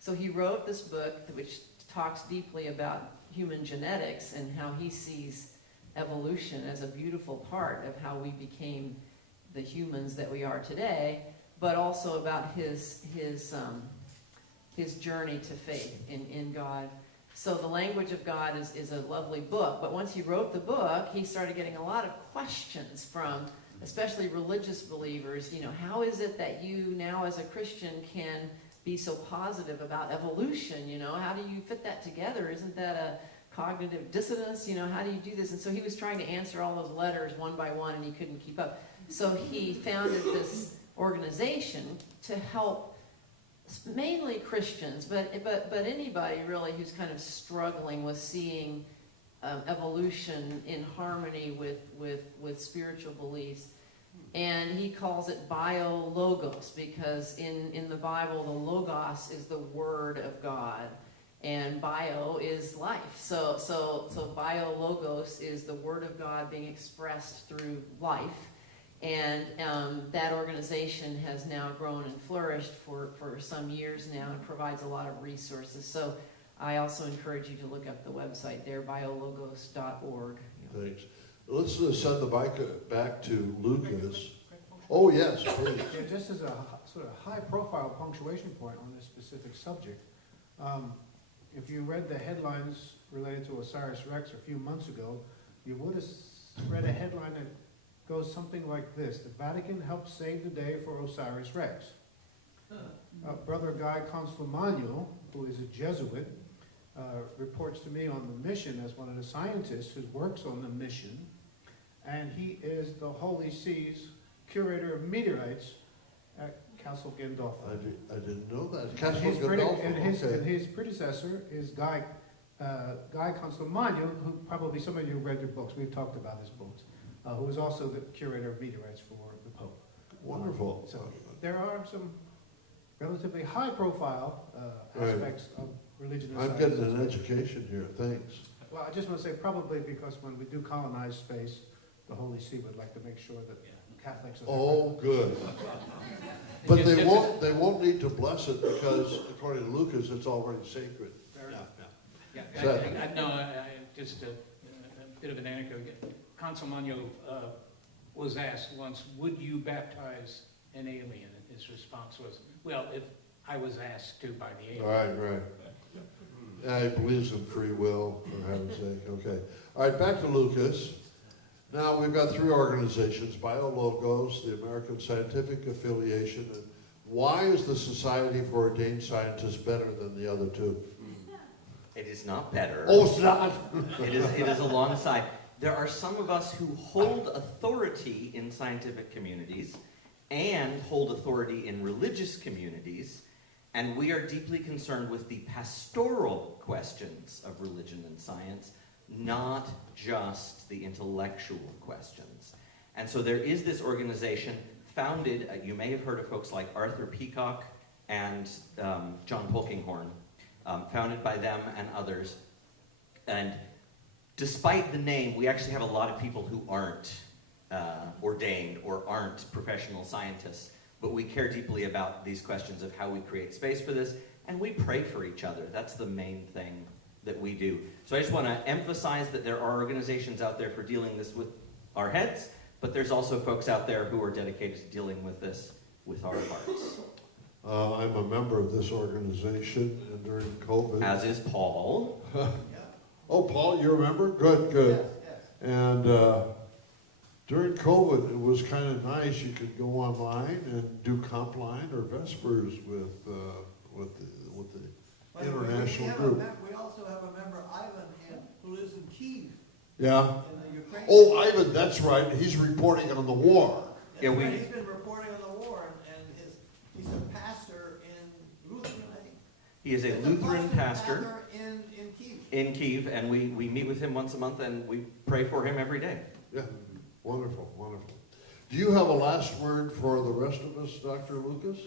So he wrote this book which talks deeply about human genetics and how he sees evolution as a beautiful part of how we became the humans that we are today, but also about his journey to faith in God. So The Language of God is a lovely book, but once he wrote the book, he started getting a lot of questions from especially religious believers. How is it that you now as a Christian can be so positive about evolution, you know? How do you fit that together? Isn't that a cognitive dissonance? You know, how do you do this? And so he was trying to answer all those letters one by one, and he couldn't keep up. So he founded this organization to help mainly Christians, but anybody really who's kind of struggling with seeing evolution in harmony with spiritual beliefs. And he calls it biologos, because in the Bible, the logos is the word of God, and bio is life. So biologos is the word of God being expressed through life. And that organization has now grown and flourished for some years now and provides a lot of resources. So I also encourage you to look up the website there, biologos.org. Thanks. Let's send the mic back to Lucas. Oh, yes, please. Yeah, just as a sort of high-profile punctuation point on this specific subject, if you read the headlines related to Osiris Rex a few months ago, you would have read a headline that goes something like this: the Vatican helped save the day for Osiris Rex. Brother Guy Consolmagno, who is a Jesuit, reports to me on the mission as one of the scientists who works on the mission, and he is the Holy See's curator of meteorites at Castle Gandolfo. I didn't know that. And Castle his, Gandolfo, and his predecessor is Guy Consolmagno, who probably some of you read their books. We've talked about his books. Who is also the curator of meteorites for the Pope. Wonderful. So there are some relatively high-profile aspects of religion and I'm science. getting an education here. Thanks. Well, I just want to say probably because when we do colonize space, the Holy See would like to make sure that Catholics are... Oh, good. But they won't need to bless it because, according to Lucas, it's already sacred. Fair enough. Just a bit of an anecdote. Consolmagno was asked once, would you baptize an alien? And his response was, well, if I was asked to by the alien. Right. Yeah, he believes in free will, for heaven's sake. Okay. All right, back to Lucas. Now, we've got three organizations: BioLogos, the American Scientific Affiliation, and why is the Society for Ordained Scientists better than the other two? It is not better. Oh, it's not? It is alongside. There are some of us who hold authority in scientific communities and hold authority in religious communities, and we are deeply concerned with the pastoral questions of religion and science, not just the intellectual questions. And so there is this organization founded, you may have heard of folks like Arthur Peacock and John Polkinghorne, founded by them and others. And despite the name, we actually have a lot of people who aren't ordained or aren't professional scientists, but we care deeply about these questions of how we create space for this, and we pray for each other. That's the main thing that we do. So I just want to emphasize that there are organizations out there for dealing this with our heads, but there's also folks out there who are dedicated to dealing with this with our hearts. I'm a member of this organization, and during COVID... As is Paul. Oh, Paul, you remember? Good. Yes. And during COVID, it was kind of nice. You could go online and do Compline or Vespers with the international group. We also have a member, Ivan, who lives in Kyiv. Yeah. In the Ukraine. Oh, Ivan, that's right. He's reporting on the war. Yeah, He's been reporting on the war, and he's a pastor in Lutheran, I think. He is a Lutheran pastor in Kyiv. in Kyiv, and we meet with him once a month, and we pray for him every day. Yeah, wonderful. Do you have a last word for the rest of us, Dr. Lucas?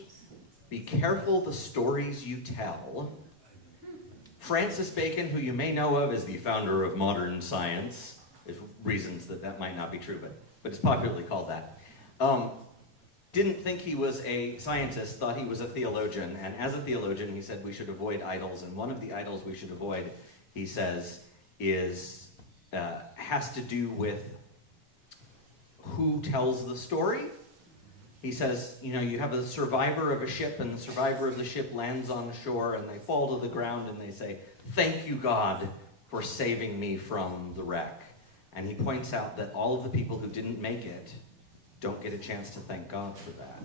Be careful the stories you tell. Francis Bacon, who you may know of as the founder of modern science, there's reasons that might not be true, but it's popularly called that, didn't think he was a scientist, thought he was a theologian, and as a theologian he said we should avoid idols, and one of the idols we should avoid, he says, has to do with who tells the story. He says, you have a survivor of a ship, and the survivor of the ship lands on the shore, and they fall to the ground, and they say, "Thank you, God, for saving me from the wreck." And he points out that all of the people who didn't make it don't get a chance to thank God for that.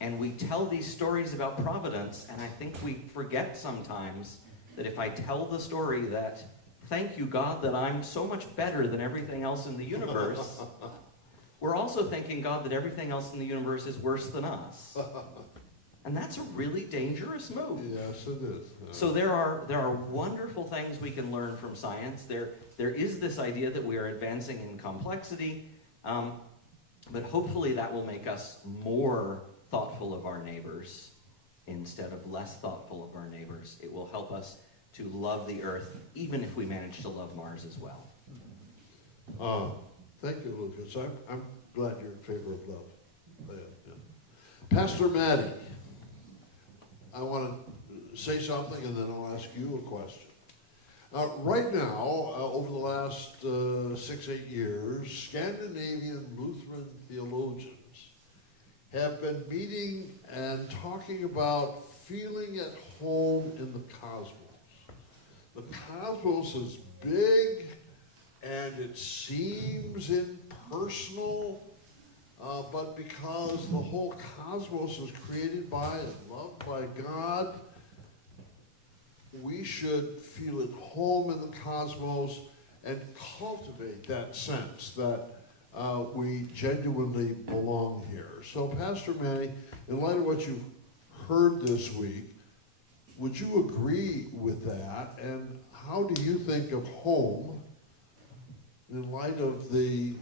And we tell these stories about providence, and I think we forget sometimes that if I tell the story that, thank you, God, that I'm so much better than everything else in the universe, we're also thanking God that everything else in the universe is worse than us. And that's a really dangerous move. Yes, it is. So there are wonderful things we can learn from science. There is this idea that we are advancing in complexity, but hopefully that will make us more thoughtful of our neighbors instead of less thoughtful of our neighbors. It will help us to love the earth, even if we manage to love Mars as well. Thank you, Lucas. I'm glad you're in favor of love. Yeah. Pastor Maddie, I want to say something and then I'll ask you a question. Right now, over the last 6-8 years, Scandinavian Lutheran theologians have been meeting and talking about feeling at home in the cosmos. The cosmos is big and it seems impersonal, but because the whole cosmos is created by and loved by God, we should feel at home in the cosmos and cultivate that sense that we genuinely belong here. So, Pastor Manny, in light of what you've heard this week, would you agree with that? And how do you think of home in light of the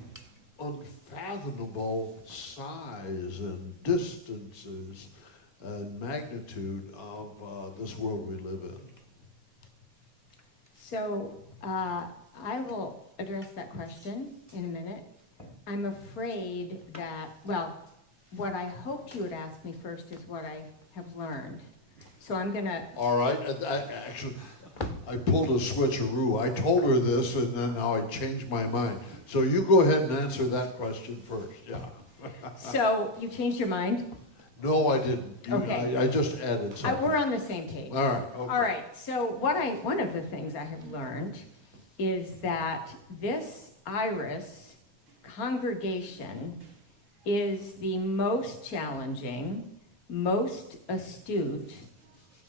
unfathomable size and distances and magnitude of this world we live in? So I will address that question in a minute. I'm afraid that, well, what I hoped you would ask me first is what I have learned. So I'm going to... All right. Actually, I pulled a switcheroo. I told her this, and then now I changed my mind. So you go ahead and answer that question first. Yeah. So you changed your mind? No, I didn't. Okay. I just added something. We're on the same page. All right. Okay. All right. So one of the things I have learned is that this IRAS congregation is the most challenging, most astute,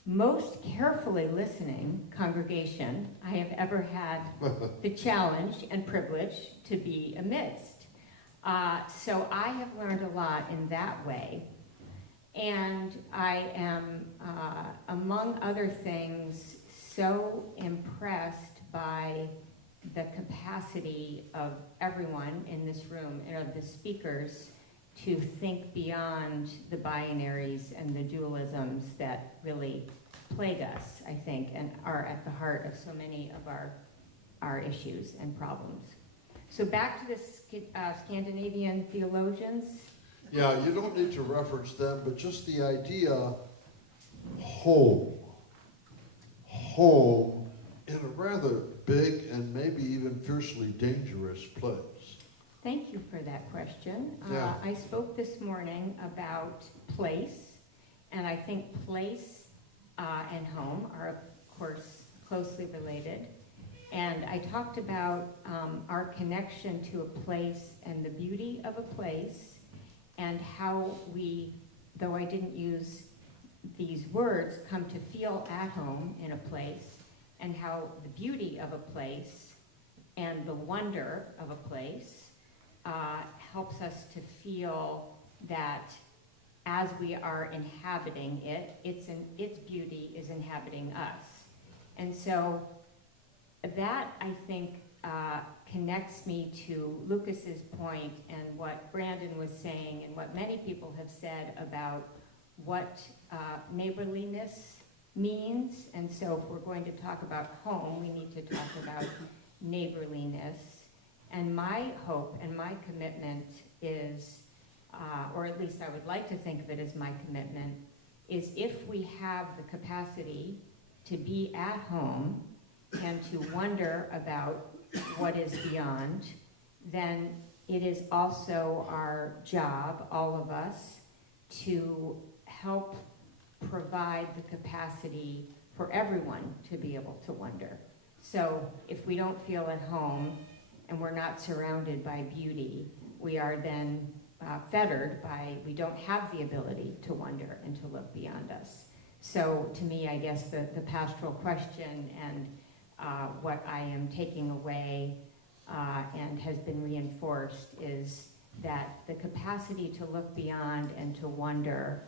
most carefully listening congregation I have ever had the challenge and privilege to be amidst. So I have learned a lot in that way. And I am, among other things, so impressed by the capacity of everyone in this room and of the speakers to think beyond the binaries and the dualisms that really plague us, I think, and are at the heart of so many of our issues and problems. So back to the Scandinavian theologians. Yeah, you don't need to reference them, but just the idea, home in a rather big and maybe even fiercely dangerous place. Thank you for that question. Yeah. I spoke this morning about place, and I think place and home are, of course, closely related. And I talked about our connection to a place and the beauty of a place, and how we, though I didn't use these words, come to feel at home in a place, and how the beauty of a place and the wonder of a place helps us to feel that as we are inhabiting it, its beauty is inhabiting us. And so that, I think, connects me to Lucas's point and what Brandon was saying and what many people have said about what neighborliness means. And so if we're going to talk about home, we need to talk about neighborliness. And my hope and my commitment is, or at least I would like to think of it as my commitment, is if we have the capacity to be at home and to wonder about what is beyond, then it is also our job, all of us, to help provide the capacity for everyone to be able to wonder. So if we don't feel at home and we're not surrounded by beauty, we are then fettered by, we don't have the ability to wonder and to look beyond us. So to me, I guess the pastoral question and what I am taking away and has been reinforced is that the capacity to look beyond and to wonder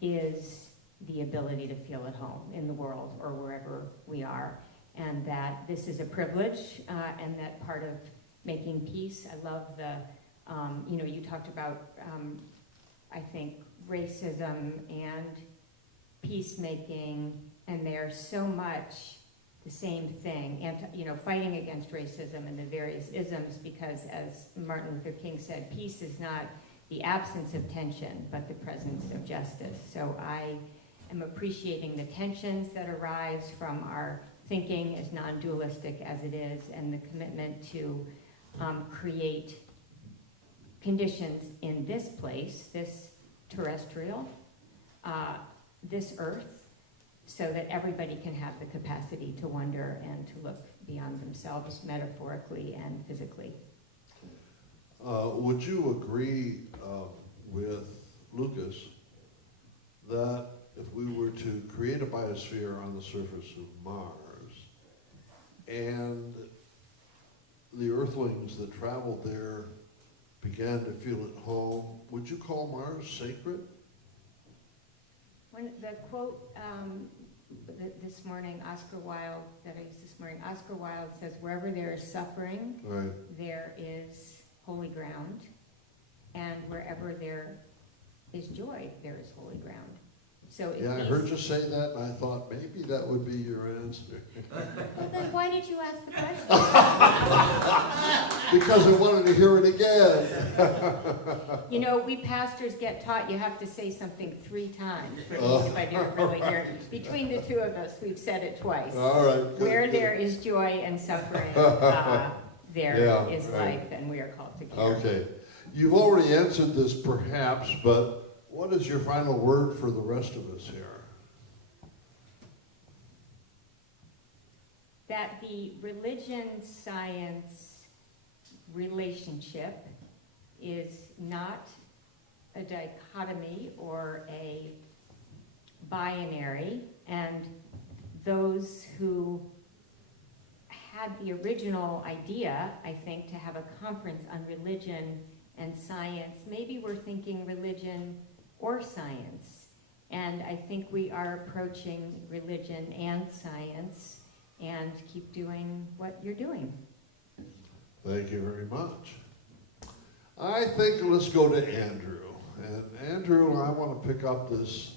is the ability to feel at home in the world or wherever we are, and that this is a privilege, and that part of making peace, I love the, you talked about, I think, racism and peacemaking, and they're so much the same thing, and fighting against racism and the various isms, because as Martin Luther King said, peace is not the absence of tension, but the presence of justice. So I am appreciating the tensions that arise from our thinking as non-dualistic as it is, and the commitment to create conditions in this place, this terrestrial, this earth, so that everybody can have the capacity to wonder and to look beyond themselves metaphorically and physically. Would you agree with Lucas that if we were to create a biosphere on the surface of Mars, and the Earthlings that traveled there began to feel at home, would you call Mars sacred? When the quote this morning, Oscar Wilde, that I used this morning, Oscar Wilde says, wherever there is suffering, Right. there is holy ground, and wherever there is joy, there is holy ground. So it Yeah, I means, heard you say that, and I thought maybe that would be your answer. well, then why did you ask the question? Because I wanted to hear it again. We pastors get taught you have to say something 3 times for anybody to really hear it. Between the two of us, we've said it twice. All right. Good, Where good. there is joy and suffering, there is life, and we are called to care. Okay. You've already answered this perhaps, but what is your final word for the rest of us here? That the religion-science relationship is not a dichotomy or a binary, and those who had the original idea, I think, to have a conference on religion and science, maybe we're thinking religion or science. And I think we are approaching religion and science, and keep doing what you're doing. Thank you very much. I think let's go to Andrew. And Andrew, I want to pick up this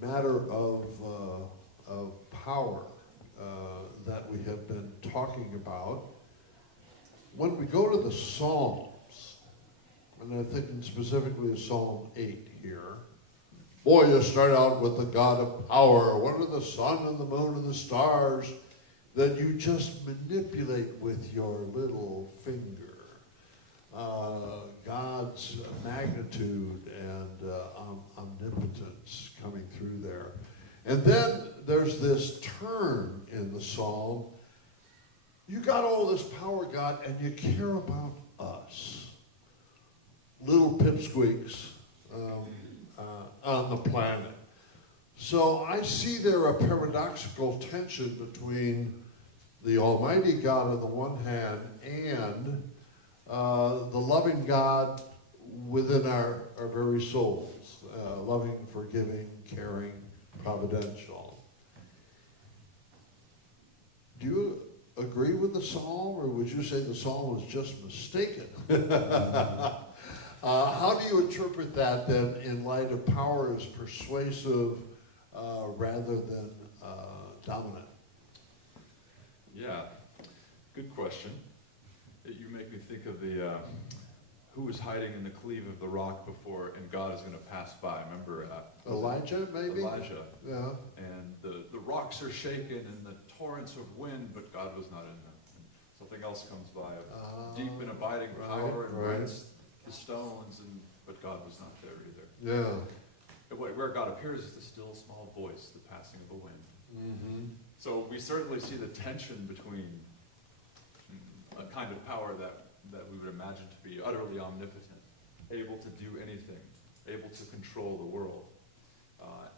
matter of power that we have been talking about. When we go to the Psalms, and I'm thinking specifically of Psalm 8 here, boy, you start out with the God of power. What are the sun and the moon and the stars that you just manipulate with your little finger? God's magnitude and omnipotence coming through there. And then there's this turn in the psalm. You got all this power, God, and you care about us. Little pipsqueaks on the planet. So I see there a paradoxical tension between the Almighty God on the one hand and the loving God within our very souls. Loving, forgiving, caring, providential. Do you agree with the psalm, or would you say the psalm was just mistaken? How do you interpret that then in light of power as persuasive rather than dominant? Yeah, good question. You make me think of the who was hiding in the cleft of the rock before, and God is going to pass by. Remember Elijah, maybe? Elijah. Yeah. And the rocks are shaken and the torrents of wind, but God was not in them. And something else comes by, deep and abiding power, and breaks the stones, but God was not there either. Yeah. Where God appears is the still small voice, the passing of the wind. Mm-hmm. So we certainly see the tension between a kind of power that we would imagine to be utterly omnipotent, able control of the world.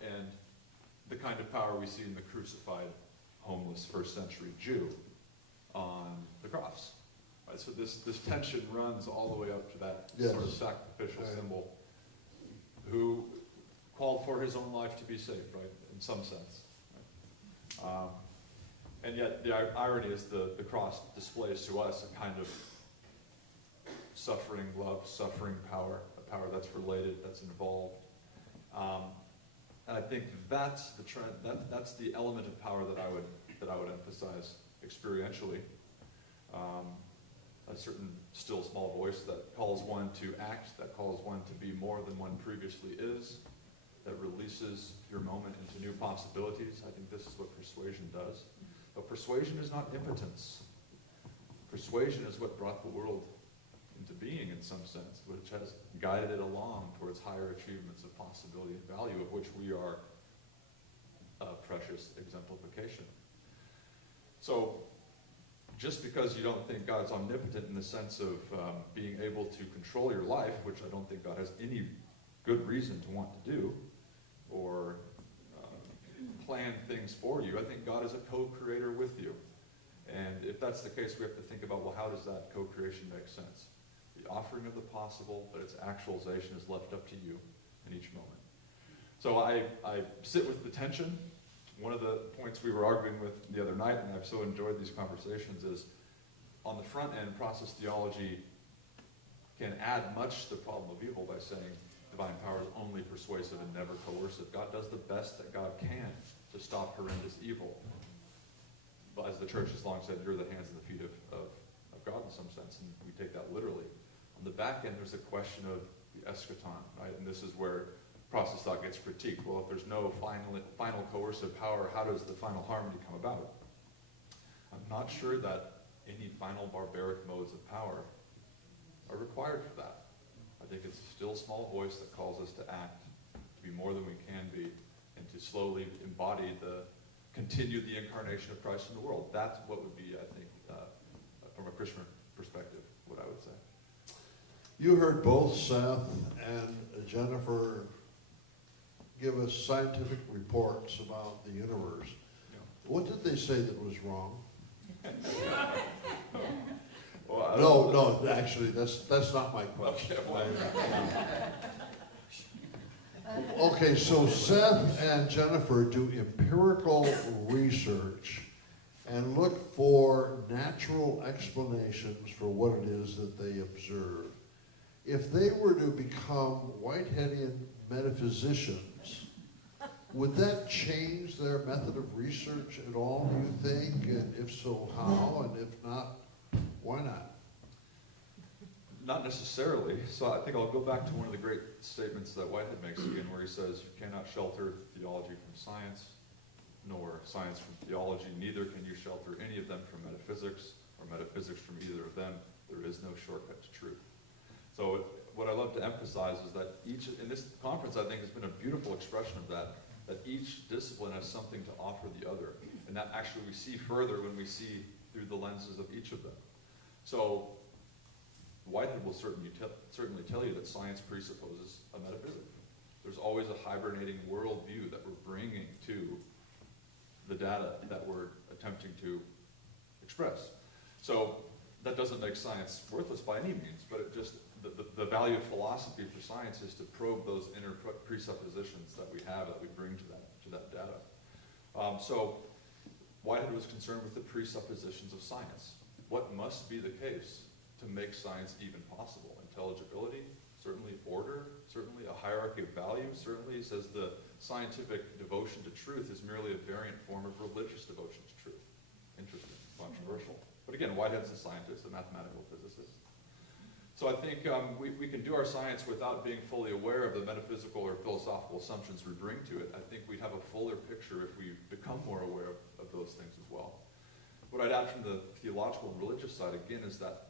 And the kind of power we see in the crucified, homeless first century Jew on the cross. Right? So this tension runs all the way up to that sort of sacrificial symbol, who called for his own life to be saved, right, in some sense. Right? And yet the irony is the cross displays to us a kind of suffering love, suffering power, a power that's related, that's involved. And I think that's the trend. That's the element of power that I would emphasize experientially. A certain still small voice that calls one to act, that calls one to be more than one previously is, that releases your moment into new possibilities. I think this is what persuasion does. But persuasion is not impotence. Persuasion is what brought the world into being in some sense, which has guided it along towards higher achievements of possibility and value, of which we are a precious exemplification. So just because you don't think God's omnipotent in the sense of being able to control your life, which I don't think God has any good reason to want to do, or plan things for you, I think God is a co-creator with you. And if that's the case, we have to think about, well, how does that co-creation make sense? The offering of the possible, but its actualization is left up to you in each moment. So I sit with the tension. One of the points we were arguing with the other night, and I've so enjoyed these conversations, is on the front end, process theology can add much to the problem of evil by saying divine power is only persuasive and never coercive. God does the best that God can to stop horrendous evil. But as the church has long said, you're the hands and the feet of God in some sense, and we take that literally. On the back end, there's a question of the eschaton, right? And this is where process thought gets critiqued. Well, if there's no final coercive power, how does the final harmony come about? I'm not sure that any final barbaric modes of power are required for that. I think it's a still small voice that calls us to act, to be more than we can be, and to slowly embody continue the incarnation of Christ in the world. That's what would be, I think, from a Christian perspective, what I would say. You heard both Seth and Jennifer give us scientific reports about the universe. Yeah. What did they say that was wrong? Well, no, actually, that's not my question. Okay, so Seth and Jennifer do empirical research and look for natural explanations for what it is that they observe. If they were to become Whiteheadian metaphysicians, would that change their method of research at all, do you think? And if so, how? And if not, why not? Not necessarily. So I think I'll go back to one of the great statements that Whitehead makes again, where he says, you cannot shelter theology from science, nor science from theology. Neither can you shelter any of them from metaphysics, or metaphysics from either of them. There is no shortcut to truth. So what I love to emphasize is that in this conference, I think, has been a beautiful expression of that each discipline has something to offer the other. And that actually we see further when we see through the lenses of each of them. So Whitehead will certainly tell you that science presupposes a metaphysic. There's always a hibernating worldview that we're bringing to the data that we're attempting to express. So that doesn't make science worthless by any means, but it just, the value of philosophy for science is to probe those inner presuppositions that we have, that we bring to that data. So Whitehead was concerned with the presuppositions of science. What must be the case to make science even possible? Intelligibility, certainly order, certainly a hierarchy of value, certainly he says the scientific devotion to truth is merely a variant form of religious devotion to truth. Interesting, controversial. But again, Whitehead's a scientist, a mathematical physicist. So I think we can do our science without being fully aware of the metaphysical or philosophical assumptions we bring to it. I think we'd have a fuller picture if we become more aware of those things as well. What I'd add from the theological and religious side, again, is that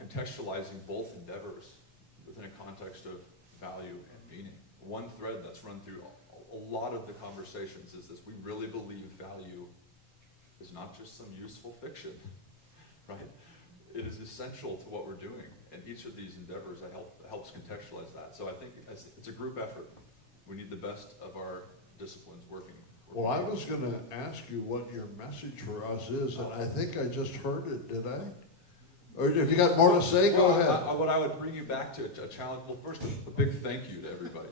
contextualizing both endeavors within a context of value and meaning. One thread that's run through a lot of the conversations is this: we really believe value is not just some useful fiction, right? It is essential to what we're doing, and each of these endeavors helps contextualize that. So I think it's a group effort. We need the best of our disciplines working. Well, I was going to ask you what your message for us is, and I think I just heard it, did I? Or if you got more to say, go ahead. What I would bring you back to a challenge. Well, first, a big thank you to everybody,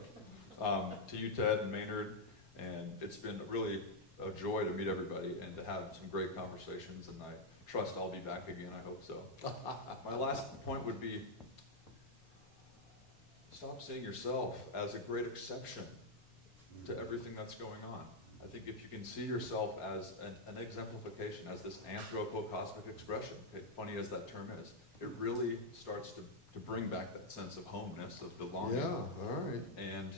to you, Ted and Maynard, and it's been really a joy to meet everybody and to have some great conversations. And I trust I'll be back again. I hope so. My last point would be: stop seeing yourself as a great exception to everything that's going on. I think if you can see yourself as an exemplification, as this anthropo-cosmic expression, funny as that term is, it really starts to bring back that sense of homeness, of belonging. Yeah, all right. And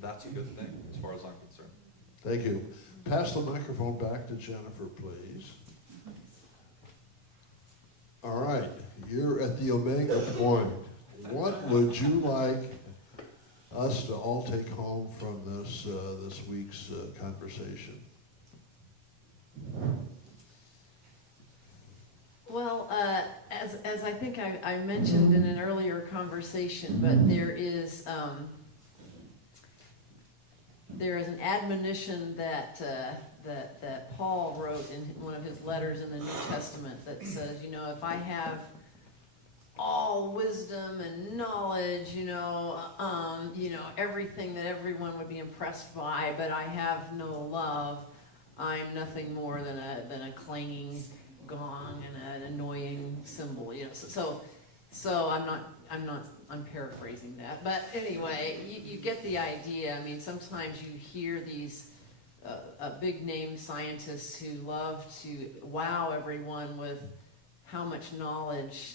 that's a good thing, as far as I'm concerned. Thank you. Pass the microphone back to Jennifer, please. All right, you're at the omega point. What would you like us to all take home from this week's conversation? Well, as I think I mentioned in an earlier conversation, but there is an admonition that Paul wrote in one of his letters in the New Testament that says, if I have all wisdom and knowledge, everything that everyone would be impressed by, but I have no love, I'm nothing more than a clanging gong and an annoying cymbal. So I'm paraphrasing that, but anyway, you get the idea. I mean, sometimes you hear these big name scientists who love to wow everyone with how much knowledge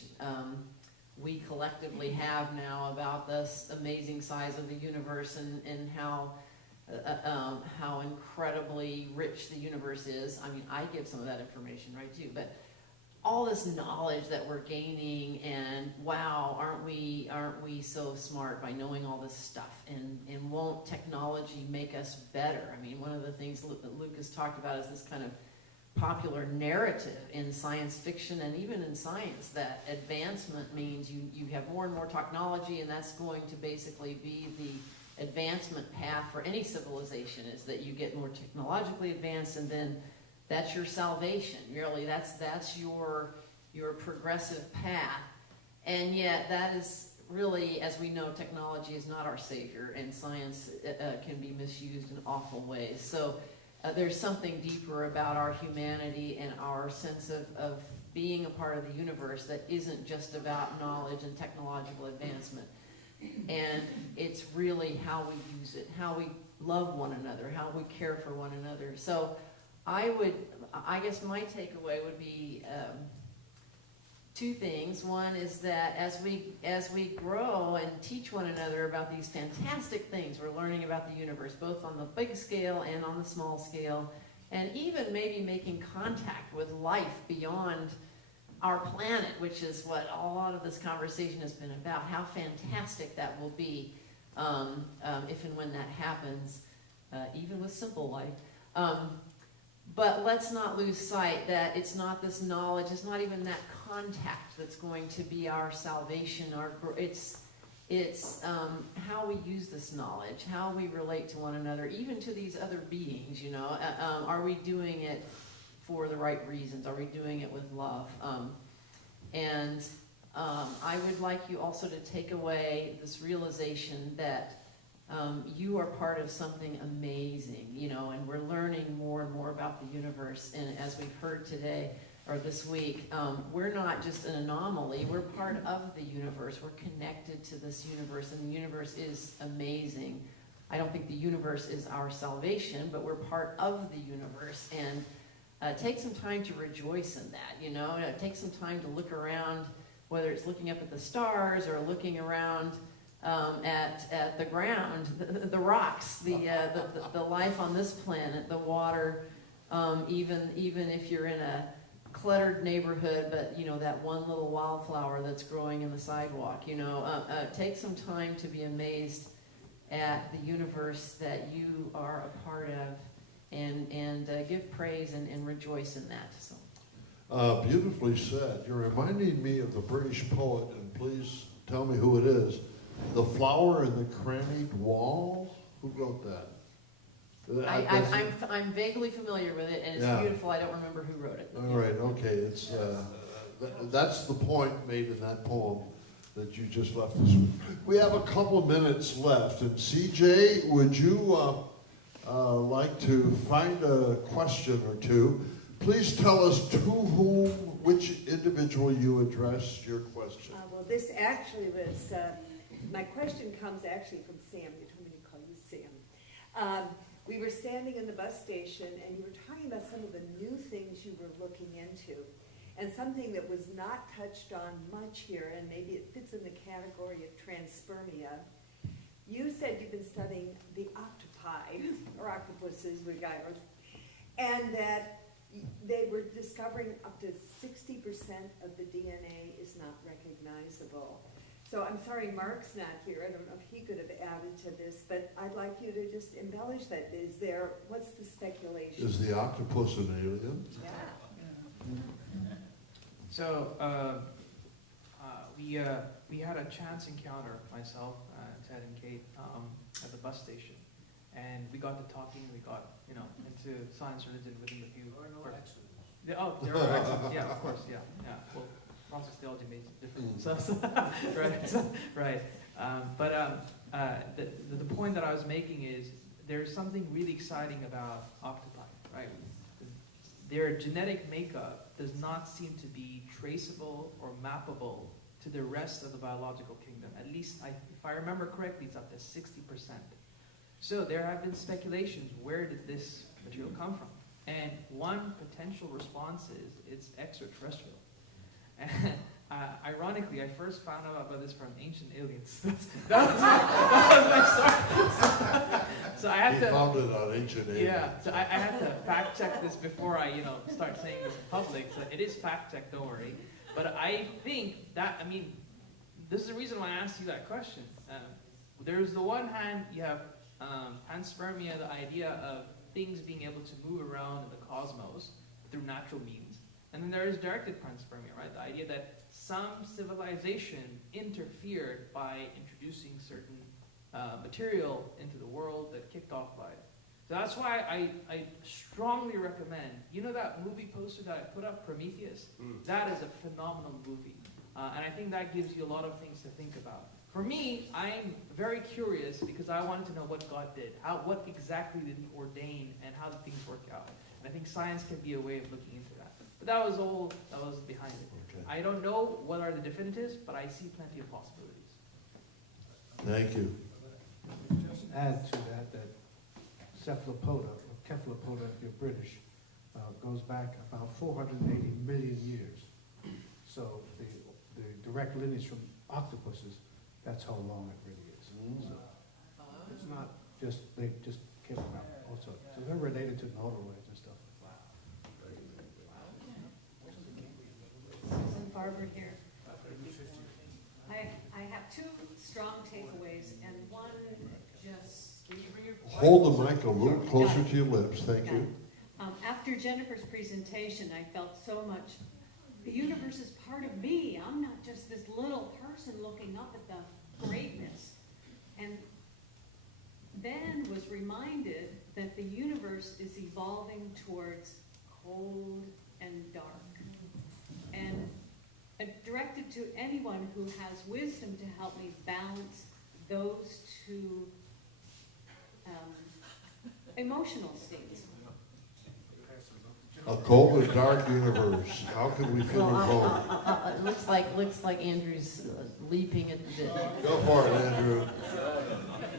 we collectively have now about this amazing size of the universe and how incredibly rich the universe is. I mean, I give some of that information, right, too, but all this knowledge that we're gaining, and wow, aren't we so smart by knowing all this stuff, and won't technology make us better? I mean, one of the things that Lucas talked about is this kind of popular narrative in science fiction and even in science that advancement means you have more and more technology, and that's going to basically be the advancement path for any civilization, is that you get more technologically advanced, and then that's your salvation. Really, that's your progressive path. And yet that is really, as we know, technology is not our savior, and science can be misused in awful ways. So there's something deeper about our humanity and our sense of being a part of the universe that isn't just about knowledge and technological advancement. And it's really how we use it, how we love one another, how we care for one another. So I guess my takeaway would be two things. One is that as we grow and teach one another about these fantastic things we're learning about the universe, both on the big scale and on the small scale, and even maybe making contact with life beyond our planet, which is what a lot of this conversation has been about, how fantastic that will be if and when that happens, even with simple life. But let's not lose sight that it's not this knowledge, it's not even that contact that's going to be our salvation. It's how we use this knowledge, how we relate to one another, even to these other beings. Are we doing it for the right reasons? Are we doing it with love? I would like you also to take away this realization that you are part of something amazing, and we're learning more and more about the universe. And as we've heard today, or this week, we're not just an anomaly, we're part of the universe. We're connected to this universe, and the universe is amazing. I don't think the universe is our salvation, but we're part of the universe. And take some time to rejoice in that, take some time to look around, whether it's looking up at the stars or looking around at the ground, the rocks, the life on this planet, the water, even if you're in a cluttered neighborhood, but that one little wildflower that's growing in the sidewalk. Take some time to be amazed at the universe that you are a part of, and give praise and rejoice in that. So. Beautifully said. You're reminding me of the British poet, and please tell me who it is. The flower in the crannied wall? Who wrote that? I'm vaguely familiar with it, and it's Yeah. beautiful. I don't remember who wrote it. All right, okay, it's, that's the point made in that poem that you just left us with. We have a couple minutes left, and CJ, would you like to find a question or two? Please tell us to whom, which individual you addressed your question. Well, this actually was, my question comes actually from Sam. You told me to call you Sam. We were standing in the bus station, and you were talking about some of the new things you were looking into, and something that was not touched on much here, and maybe it fits in the category of transpermia. You said you've been studying the octopi, or octopuses, regardless, and that they were discovering up to 60% of the DNA is not recognizable. So I'm sorry Mark's not here. I don't know if he could have added to this, but I'd like you to just embellish that. What's the speculation? Is the octopus an alien? Yeah. So we had a chance encounter, myself, Ted and Kate, at the bus station, and we got to talking. We got into science religion within a few. There are accidents. Yeah, of course. Yeah. Well, process theology makes it different. So, right. But the point that I was making is there's something really exciting about octopi, right? Their genetic makeup does not seem to be traceable or mappable to the rest of the biological kingdom. At least, if I remember correctly, it's up to 60%. So there have been speculations, where did this material come from? And one potential response is it's extraterrestrial. And ironically, I first found out about this from ancient aliens. that was my start. So I had to found it on ancient aliens. Yeah, so I had to fact check this before I start saying this in public. So it is fact checked, don't worry. But I think that, this is the reason why I asked you that question. There's the one hand, you have panspermia, the idea of things being able to move around in the cosmos through natural means. And then there is directed panspermia, right? The idea that some civilization interfered by introducing certain material into the world that kicked off life. So that's why I strongly recommend, that movie poster that I put up, Prometheus? That is a phenomenal movie. And I think that gives you a lot of things to think about. For me, I'm very curious because I wanted to know what God did. What exactly did he ordain and how did things work out? And I think science can be a way of looking into that. But that was all that was behind it. Okay. I don't know what are the definitives, but I see plenty of possibilities. Thank you. Just add to that cephalopoda, or cephalopoda if you're British, goes back about 480 million years. So the direct lineage from octopuses, that's how long it really is. So it's not just, they just came about also. So they're related to nautiloids and stuff. Susan Barber here. I have two strong takeaways, and one just, can you bring your voice? Hold the mic a little closer to your lips, thank you. After Jennifer's presentation, I felt so much, the universe is part of me. I'm not just this little person looking up at the greatness. And then was reminded that the universe is evolving towards cold and dark. And directed to anyone who has wisdom to help me balance those two emotional states. A cold and dark universe. How can we feel cold? It looks like Andrew's leaping at the bit. Go for it, Andrew.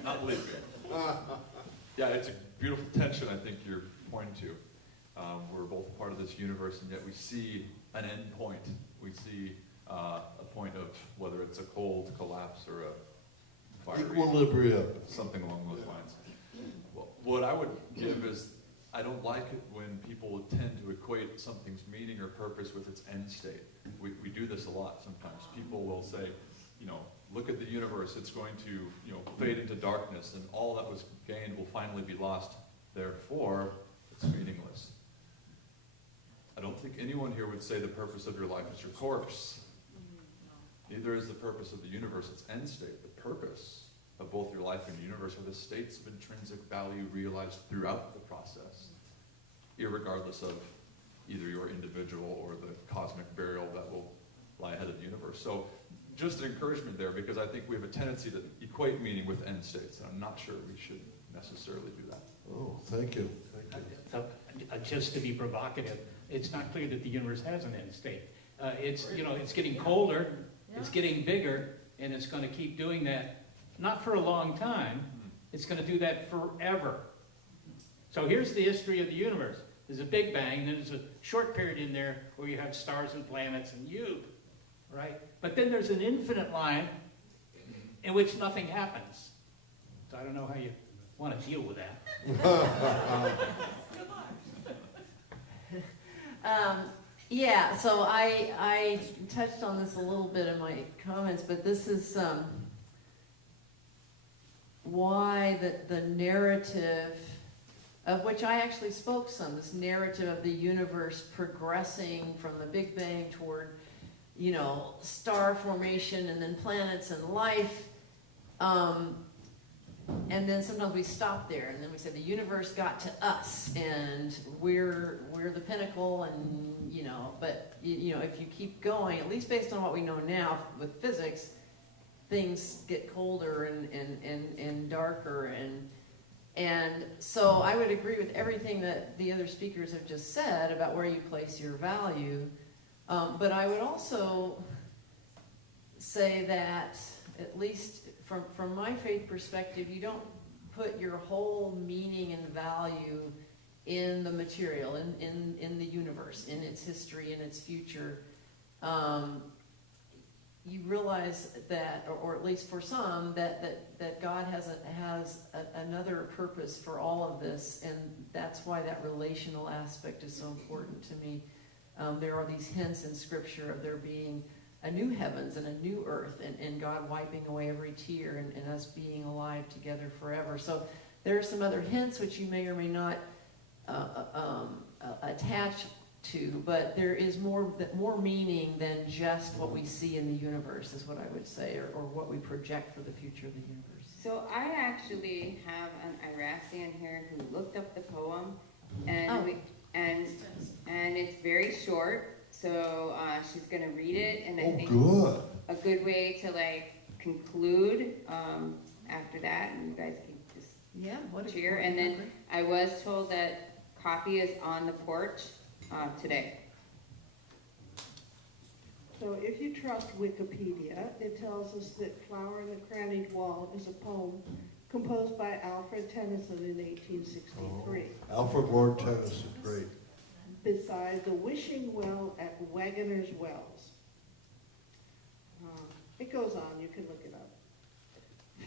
Not leaping. Yeah, it's a beautiful tension I think you're pointing to. We're both part of this universe, and yet we see an end point. We see a point of whether it's a cold collapse or a fiery equilibrium, something along those lines. Well, what I would give is, I don't like it when people tend to equate something's meaning or purpose with its end state. We do this a lot sometimes. People will say, look at the universe, it's going to fade into darkness, and all that was gained will finally be lost. Therefore, it's meaningless. I don't think anyone here would say the purpose of your life is your corpse. Neither is the purpose of the universe its end state. The purpose of both your life life in the universe are the states of intrinsic value realized throughout the process, irregardless of either your individual or the cosmic burial that will lie ahead of the universe. So just an encouragement there, because I think we have a tendency to equate meaning with end states, and I'm not sure we should necessarily do that. Oh, thank you. Thank you. So, just to be provocative, it's not clear that the universe has an end state. It's, you know, it's getting colder, it's getting bigger, and it's going to keep doing that, not for a long time, it's going to do that forever. So here's the history of the universe. There's a Big Bang, then there's a short period in there where you have stars and planets and you, right? But then there's an infinite line in which nothing happens. So I don't know how you want to deal with that. Yeah, so I touched on this a little bit in my comments, but this is why the narrative, of which I actually spoke some, this narrative of the universe progressing from the Big Bang toward, you know, star formation and then planets and life. And then sometimes we stop there, and then we say the universe got to us, and we're the pinnacle, and you know. But you know, if you keep going, at least based on what we know now with physics, things get colder and darker, and so I would agree with everything that the other speakers have just said about where you place your value. But I would also say that, at least from my faith perspective, you don't put your whole meaning and value in the material, in the universe, in its history, in its future. You realize that, or at least for some, that God has another purpose for all of this, and that's why that relational aspect is so important to me. There are these hints in Scripture of there being a new heavens and a new earth, and God wiping away every tear, and us being alive together forever. So there are some other hints which you may or may not attach to, but there is more meaning than just what we see in the universe, is what I would say, or what we project for the future of the universe. So I actually have an Irasian here who looked up the poem, and and it's very short. So she's going to read it, and I think good. A good way to like conclude after that, and you guys can just cheer. And then I was told that coffee is on the porch today. So if you trust Wikipedia, it tells us that Flower in the Crannied Wall is a poem composed by Alfred Tennyson in 1863. Oh, Alfred Lord Tennyson, great. Beside the wishing well at Wagoner's Wells. It goes on, you can look it up.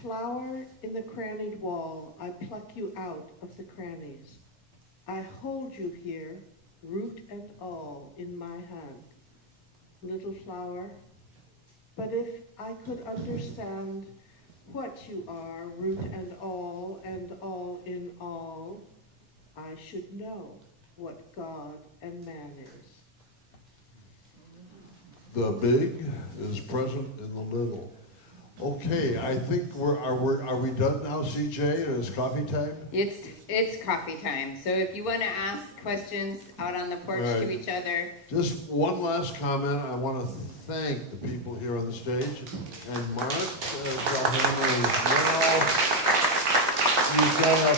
Flower in the crannied wall, I pluck you out of the crannies. I hold you here, root and all, in my hand. Little flower, but if I could understand what you are, root and all in all, I should know what God and man is. The big is present in the little. Okay, I think are we done now, CJ? It's coffee time? It's coffee time. So if you want to ask questions out on the porch to each other. Just one last comment. I want to thank the people here on the stage, and Mark, as well. You've done a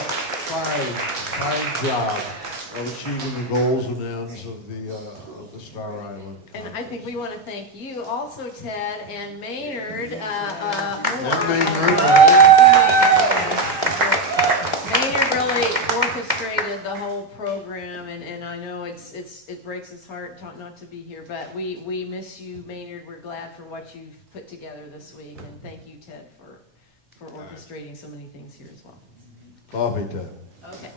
fine job of achieving the goals and ends of the Star Island. And I think we want to thank you also, Ted, and Maynard. Maynard really orchestrated the whole program, and I know it breaks his heart not to be here, but we miss you, Maynard. We're glad for what you've put together this week, and thank you, Ted, for orchestrating so many things here as well. Coffee time. Okay.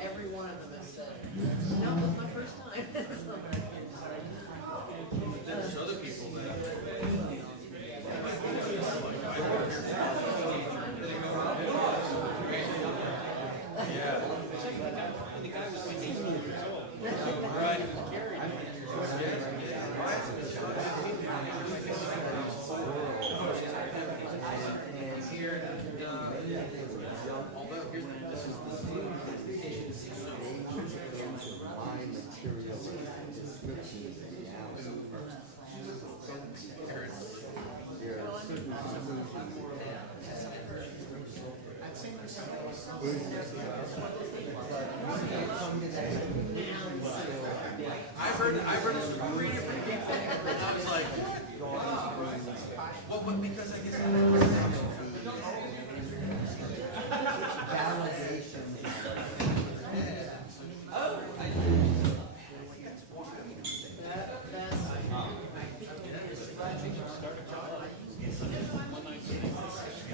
Every one of them has said, no, it was my first time. There's other people that. I've heard this from 3 different people, and I was like, wow. Well, but because I guess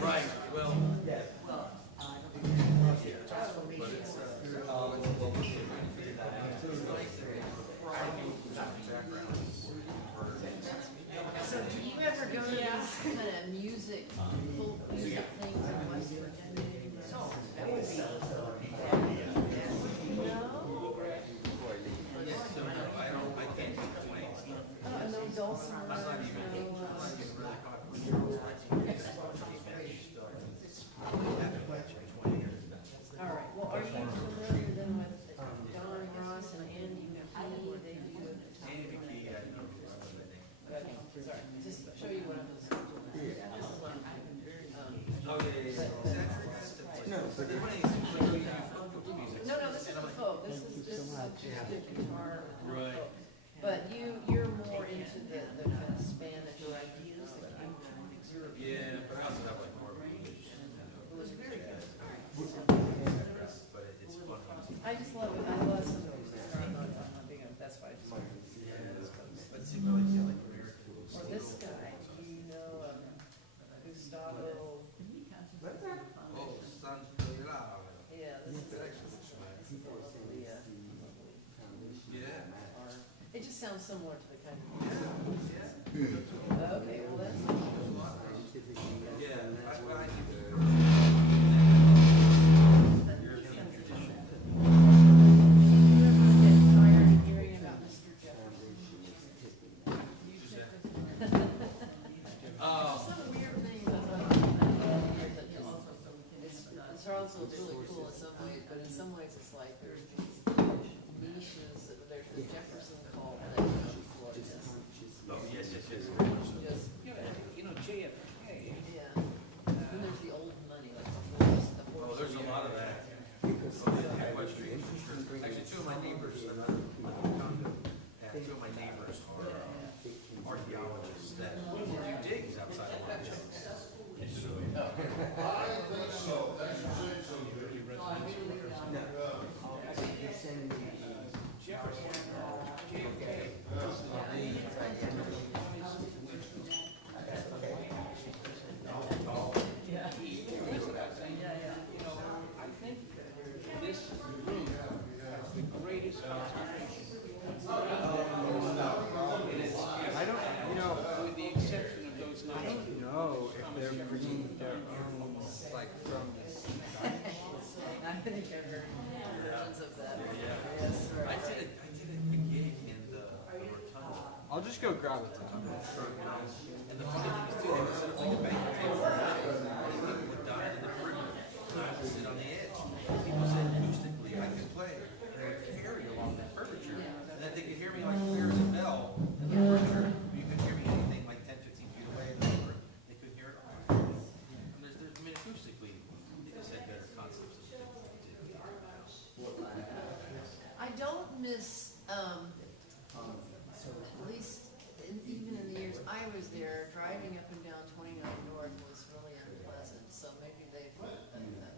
right, well, So do you ever go to these kind of music, folk music things in West Virginia? That would be. I can't complain. No dulcimer. I'm not even really All right, well, are you familiar then with Don Ross and Andy McKee? They do it. Okay, sorry, just show you what I'm listening to. This is one No, this is the folk, this is acoustic guitar. Right. But you're more into the kind of Spanish ideas that came from Europe. Yeah, but I also have like more of a religious. It was very good. But it's fun. I just love it, I love some of these, I'm not big on, that's why I just. But see, like American. Or this guy, do you know Gustavo? Oh, San Yeah, this is lovely, yeah. it just sounds similar to the kind of. Okay, well, that's. Yeah, I Charlottesville's really cool in some ways, but in some ways it's like there's these niches, there's the Jefferson cult that people are just, Oh, yes. just, You know, JFK. yeah. Then there's the old money, like the horse. Oh, there's a lot of that. Actually, two of my neighbors, two of my neighbors are archaeologists that do digs outside of Los Angeles. I think so, that's so. I think I've heard versions of that. Yeah. Yes, right. I did a gig in the Rotunda. I'll just go grab it. And the funny thing is too, they would set up like a banquet table for that, and people would dine in the perimeter, and I would sit on the edge. People said acoustically I could play, and they would carry along the curvature, and then they could hear me like clear as a bell in the perimeter. You couldn't hear me anything like 10, 15 feet away in the perimeter. They couldn't hear it all. And I mean, acoustically, they just had better concepts of things than they did in the house. I don't miss, at least even in the years I was there, driving up and down 29 North was really unpleasant. So maybe they've made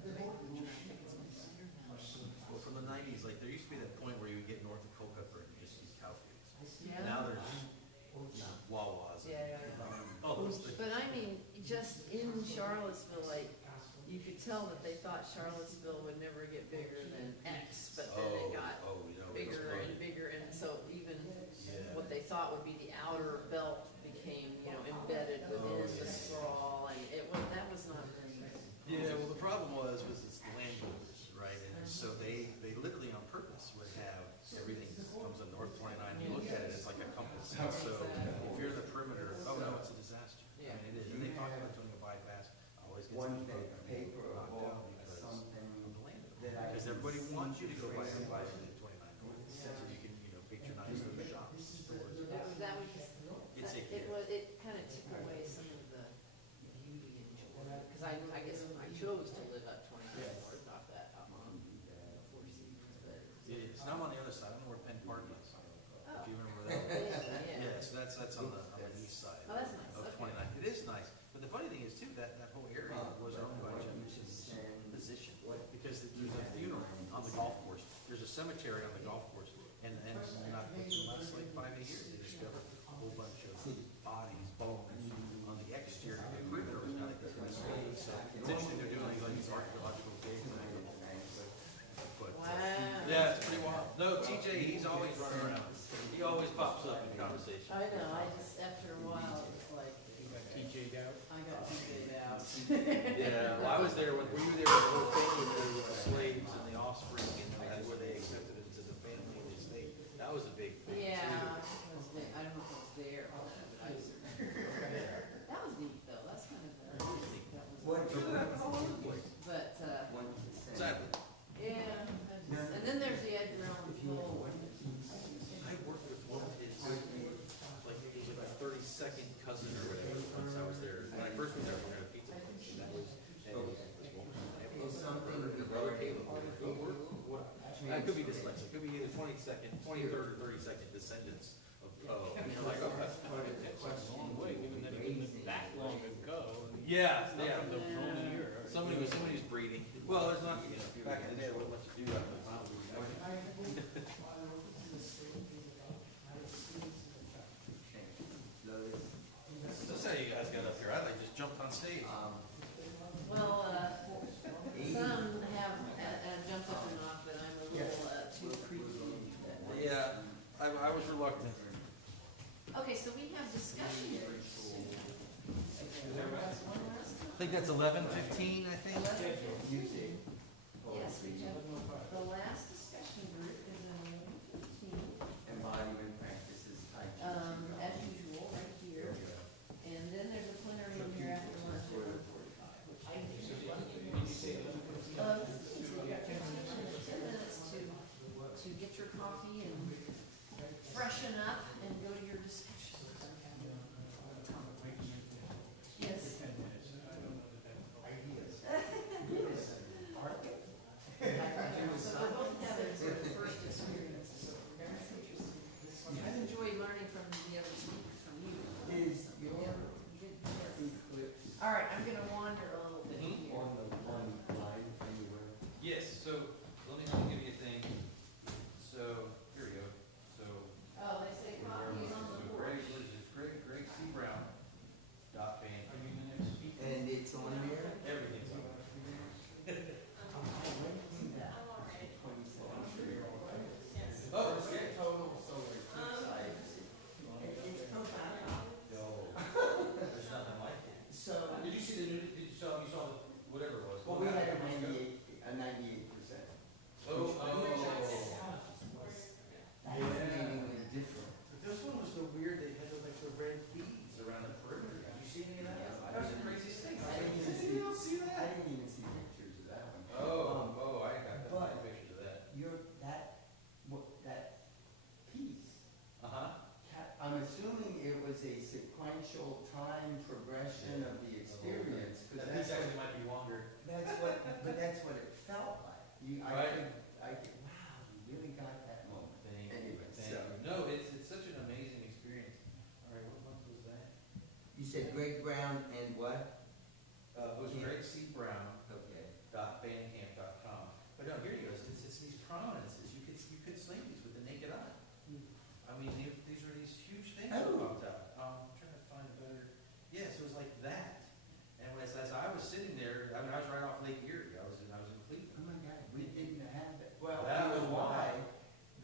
the traffic is much better now. Well, from the 90s, like there used to be that point where you would get north of Culpeper and you just see cow fields. Yeah. Now there's Wawas. Yeah. All those things. But I mean, just in Charlottesville, like, you could tell that they thought Charlottesville would never get bigger than X, but then it got bigger and bigger, and so even what they thought would be the outer belt became, embedded within the sprawl, and that was not very good. Yeah, well, the problem was it's the landowners, right? And so they literally on purpose would have everything that comes on North 29. You look at it, it's like a compass. And so if you're in the perimeter, oh no, it's a disaster. I mean, it is. And they talk about doing a bypass. Always gets knocked down because of the landowner. Because everybody wants you to go by and buy it at 29 North, so you can, patronize those shops, stores. That was just, it kind of took away some of the beauty and joy, because I guess I chose to live up 29 North, not that up on Four Seasons, but. It's now on the other side. I don't know where Penn Park is. If you remember that. Yeah. So that's on the east side Oh, that's nice. of 29. It is nice. But the funny thing is too, that whole area was owned by Jefferson's position. Because there's a funeral on the golf course. There's a cemetery on the golf course. And not in the last like 5-8 years, they discovered a whole bunch of bodies, bones on the exterior. The perimeter was kind of like this. So it's interesting they're doing like these archaeological digs. Wow. Yeah, it's pretty wild. No, TJ, he's always running around. He always pops up in conversation. I know, after a while, it's like, TJ'd out. I got TJ'd out. Yeah, well, I was there when, were you there when the whole thing with the slaves and the offspring and where they accepted it to the family and the estate? That was a big thing. Yeah, too. I don't know if I was there, but I was there. That was neat though, that's kind of, that was, All over the place. but, Exactly. yeah, and then there's the Edgar Allan Poe. I worked with one of his, like, he was like 32nd cousin or whatever, once I was there. When I first went there, we were at a pizza place, and it was this woman. Her brother Caleb, I could be dyslexic, it could be either 23rd or 32nd descendants of Poe. And you're like, okay. It's a long way, given that he lived that long ago. Yeah, Not yeah. from the wrong year. Somebody's breeding. Well, there's not, back in the day, they wouldn't let you do that. That's how you guys got up here. I like just jumped on stage. Well, some have jumped up and off, but I'm a little too creepy. Yeah, I was reluctant. Okay, so we have discussion groups. I think that's 11:15, I think. Yes, we have, the last discussion group is at 11:15. Embodiment practices. As usual, right here. And then there's a plenary in here after lunch at 1:45, which I think is 11:15. Right. Wow, you really got that moment. Anyway, so. No, it's such an amazing experience. All right, what month was that? You said Greg Brown and what? It was Camp. Greg C. Brown. Okay. .bandcamp.com. But no, here you go. It's these prominences. You could sling these with the naked eye. I mean, these are these huge things that Oh. popped out. I'm trying to find a better. Yeah, so it was like that. And as I was sitting there, I mean, I was right off Lake Erie. I was in Cleveland. Oh my God, we didn't have that. Well, That you was know why? wild.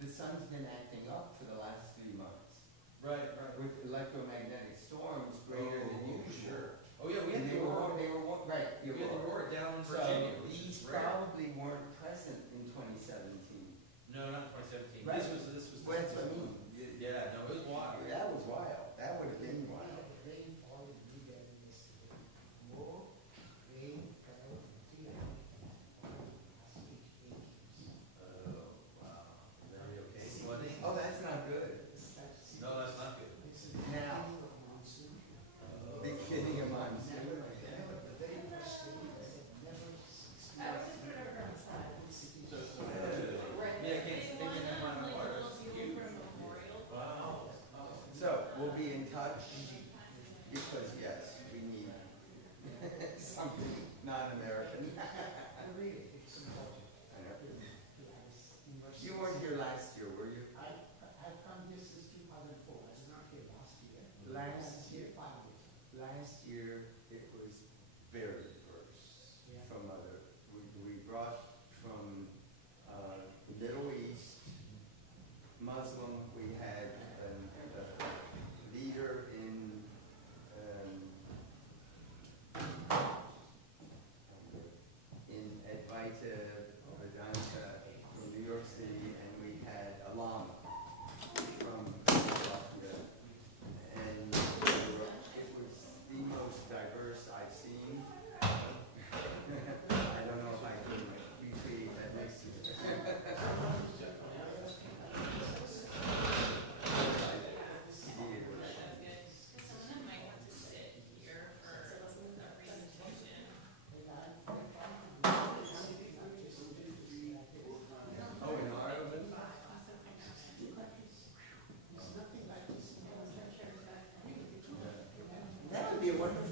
The sun's been acting up for the last 3 months. Right. With electromagnetic storms greater than usual. Sure. Oh yeah, we had And the aurora. right, the We had the aurora. aurora down in So Virginia, which these is rare. probably weren't present in 2017. No, not 2017. Right. This was. Well, that's what I mean. Yeah, no, it was wild. That was wild. That would have been wild. Oh, wow. Are you okay? Flooding? Oh, that's not good. No, that's not good. Now, beginning of monsoon. Yeah, I can't think of that on my water. Wow. So, we'll be in touch, because yes, we need something non-American. I know. You weren't here last year, were you? I've come here since 2004. I was not here last year. Last year, it was very diverse from other, we brought from the Middle East, Muslim, we had a leader in Advaita Vedanta from New York City, and we had a lama from Philadelphia. And it was the most diverse I've seen. I don't know if I can recreate that next year. Oh, in Ireland? That would be a wonderful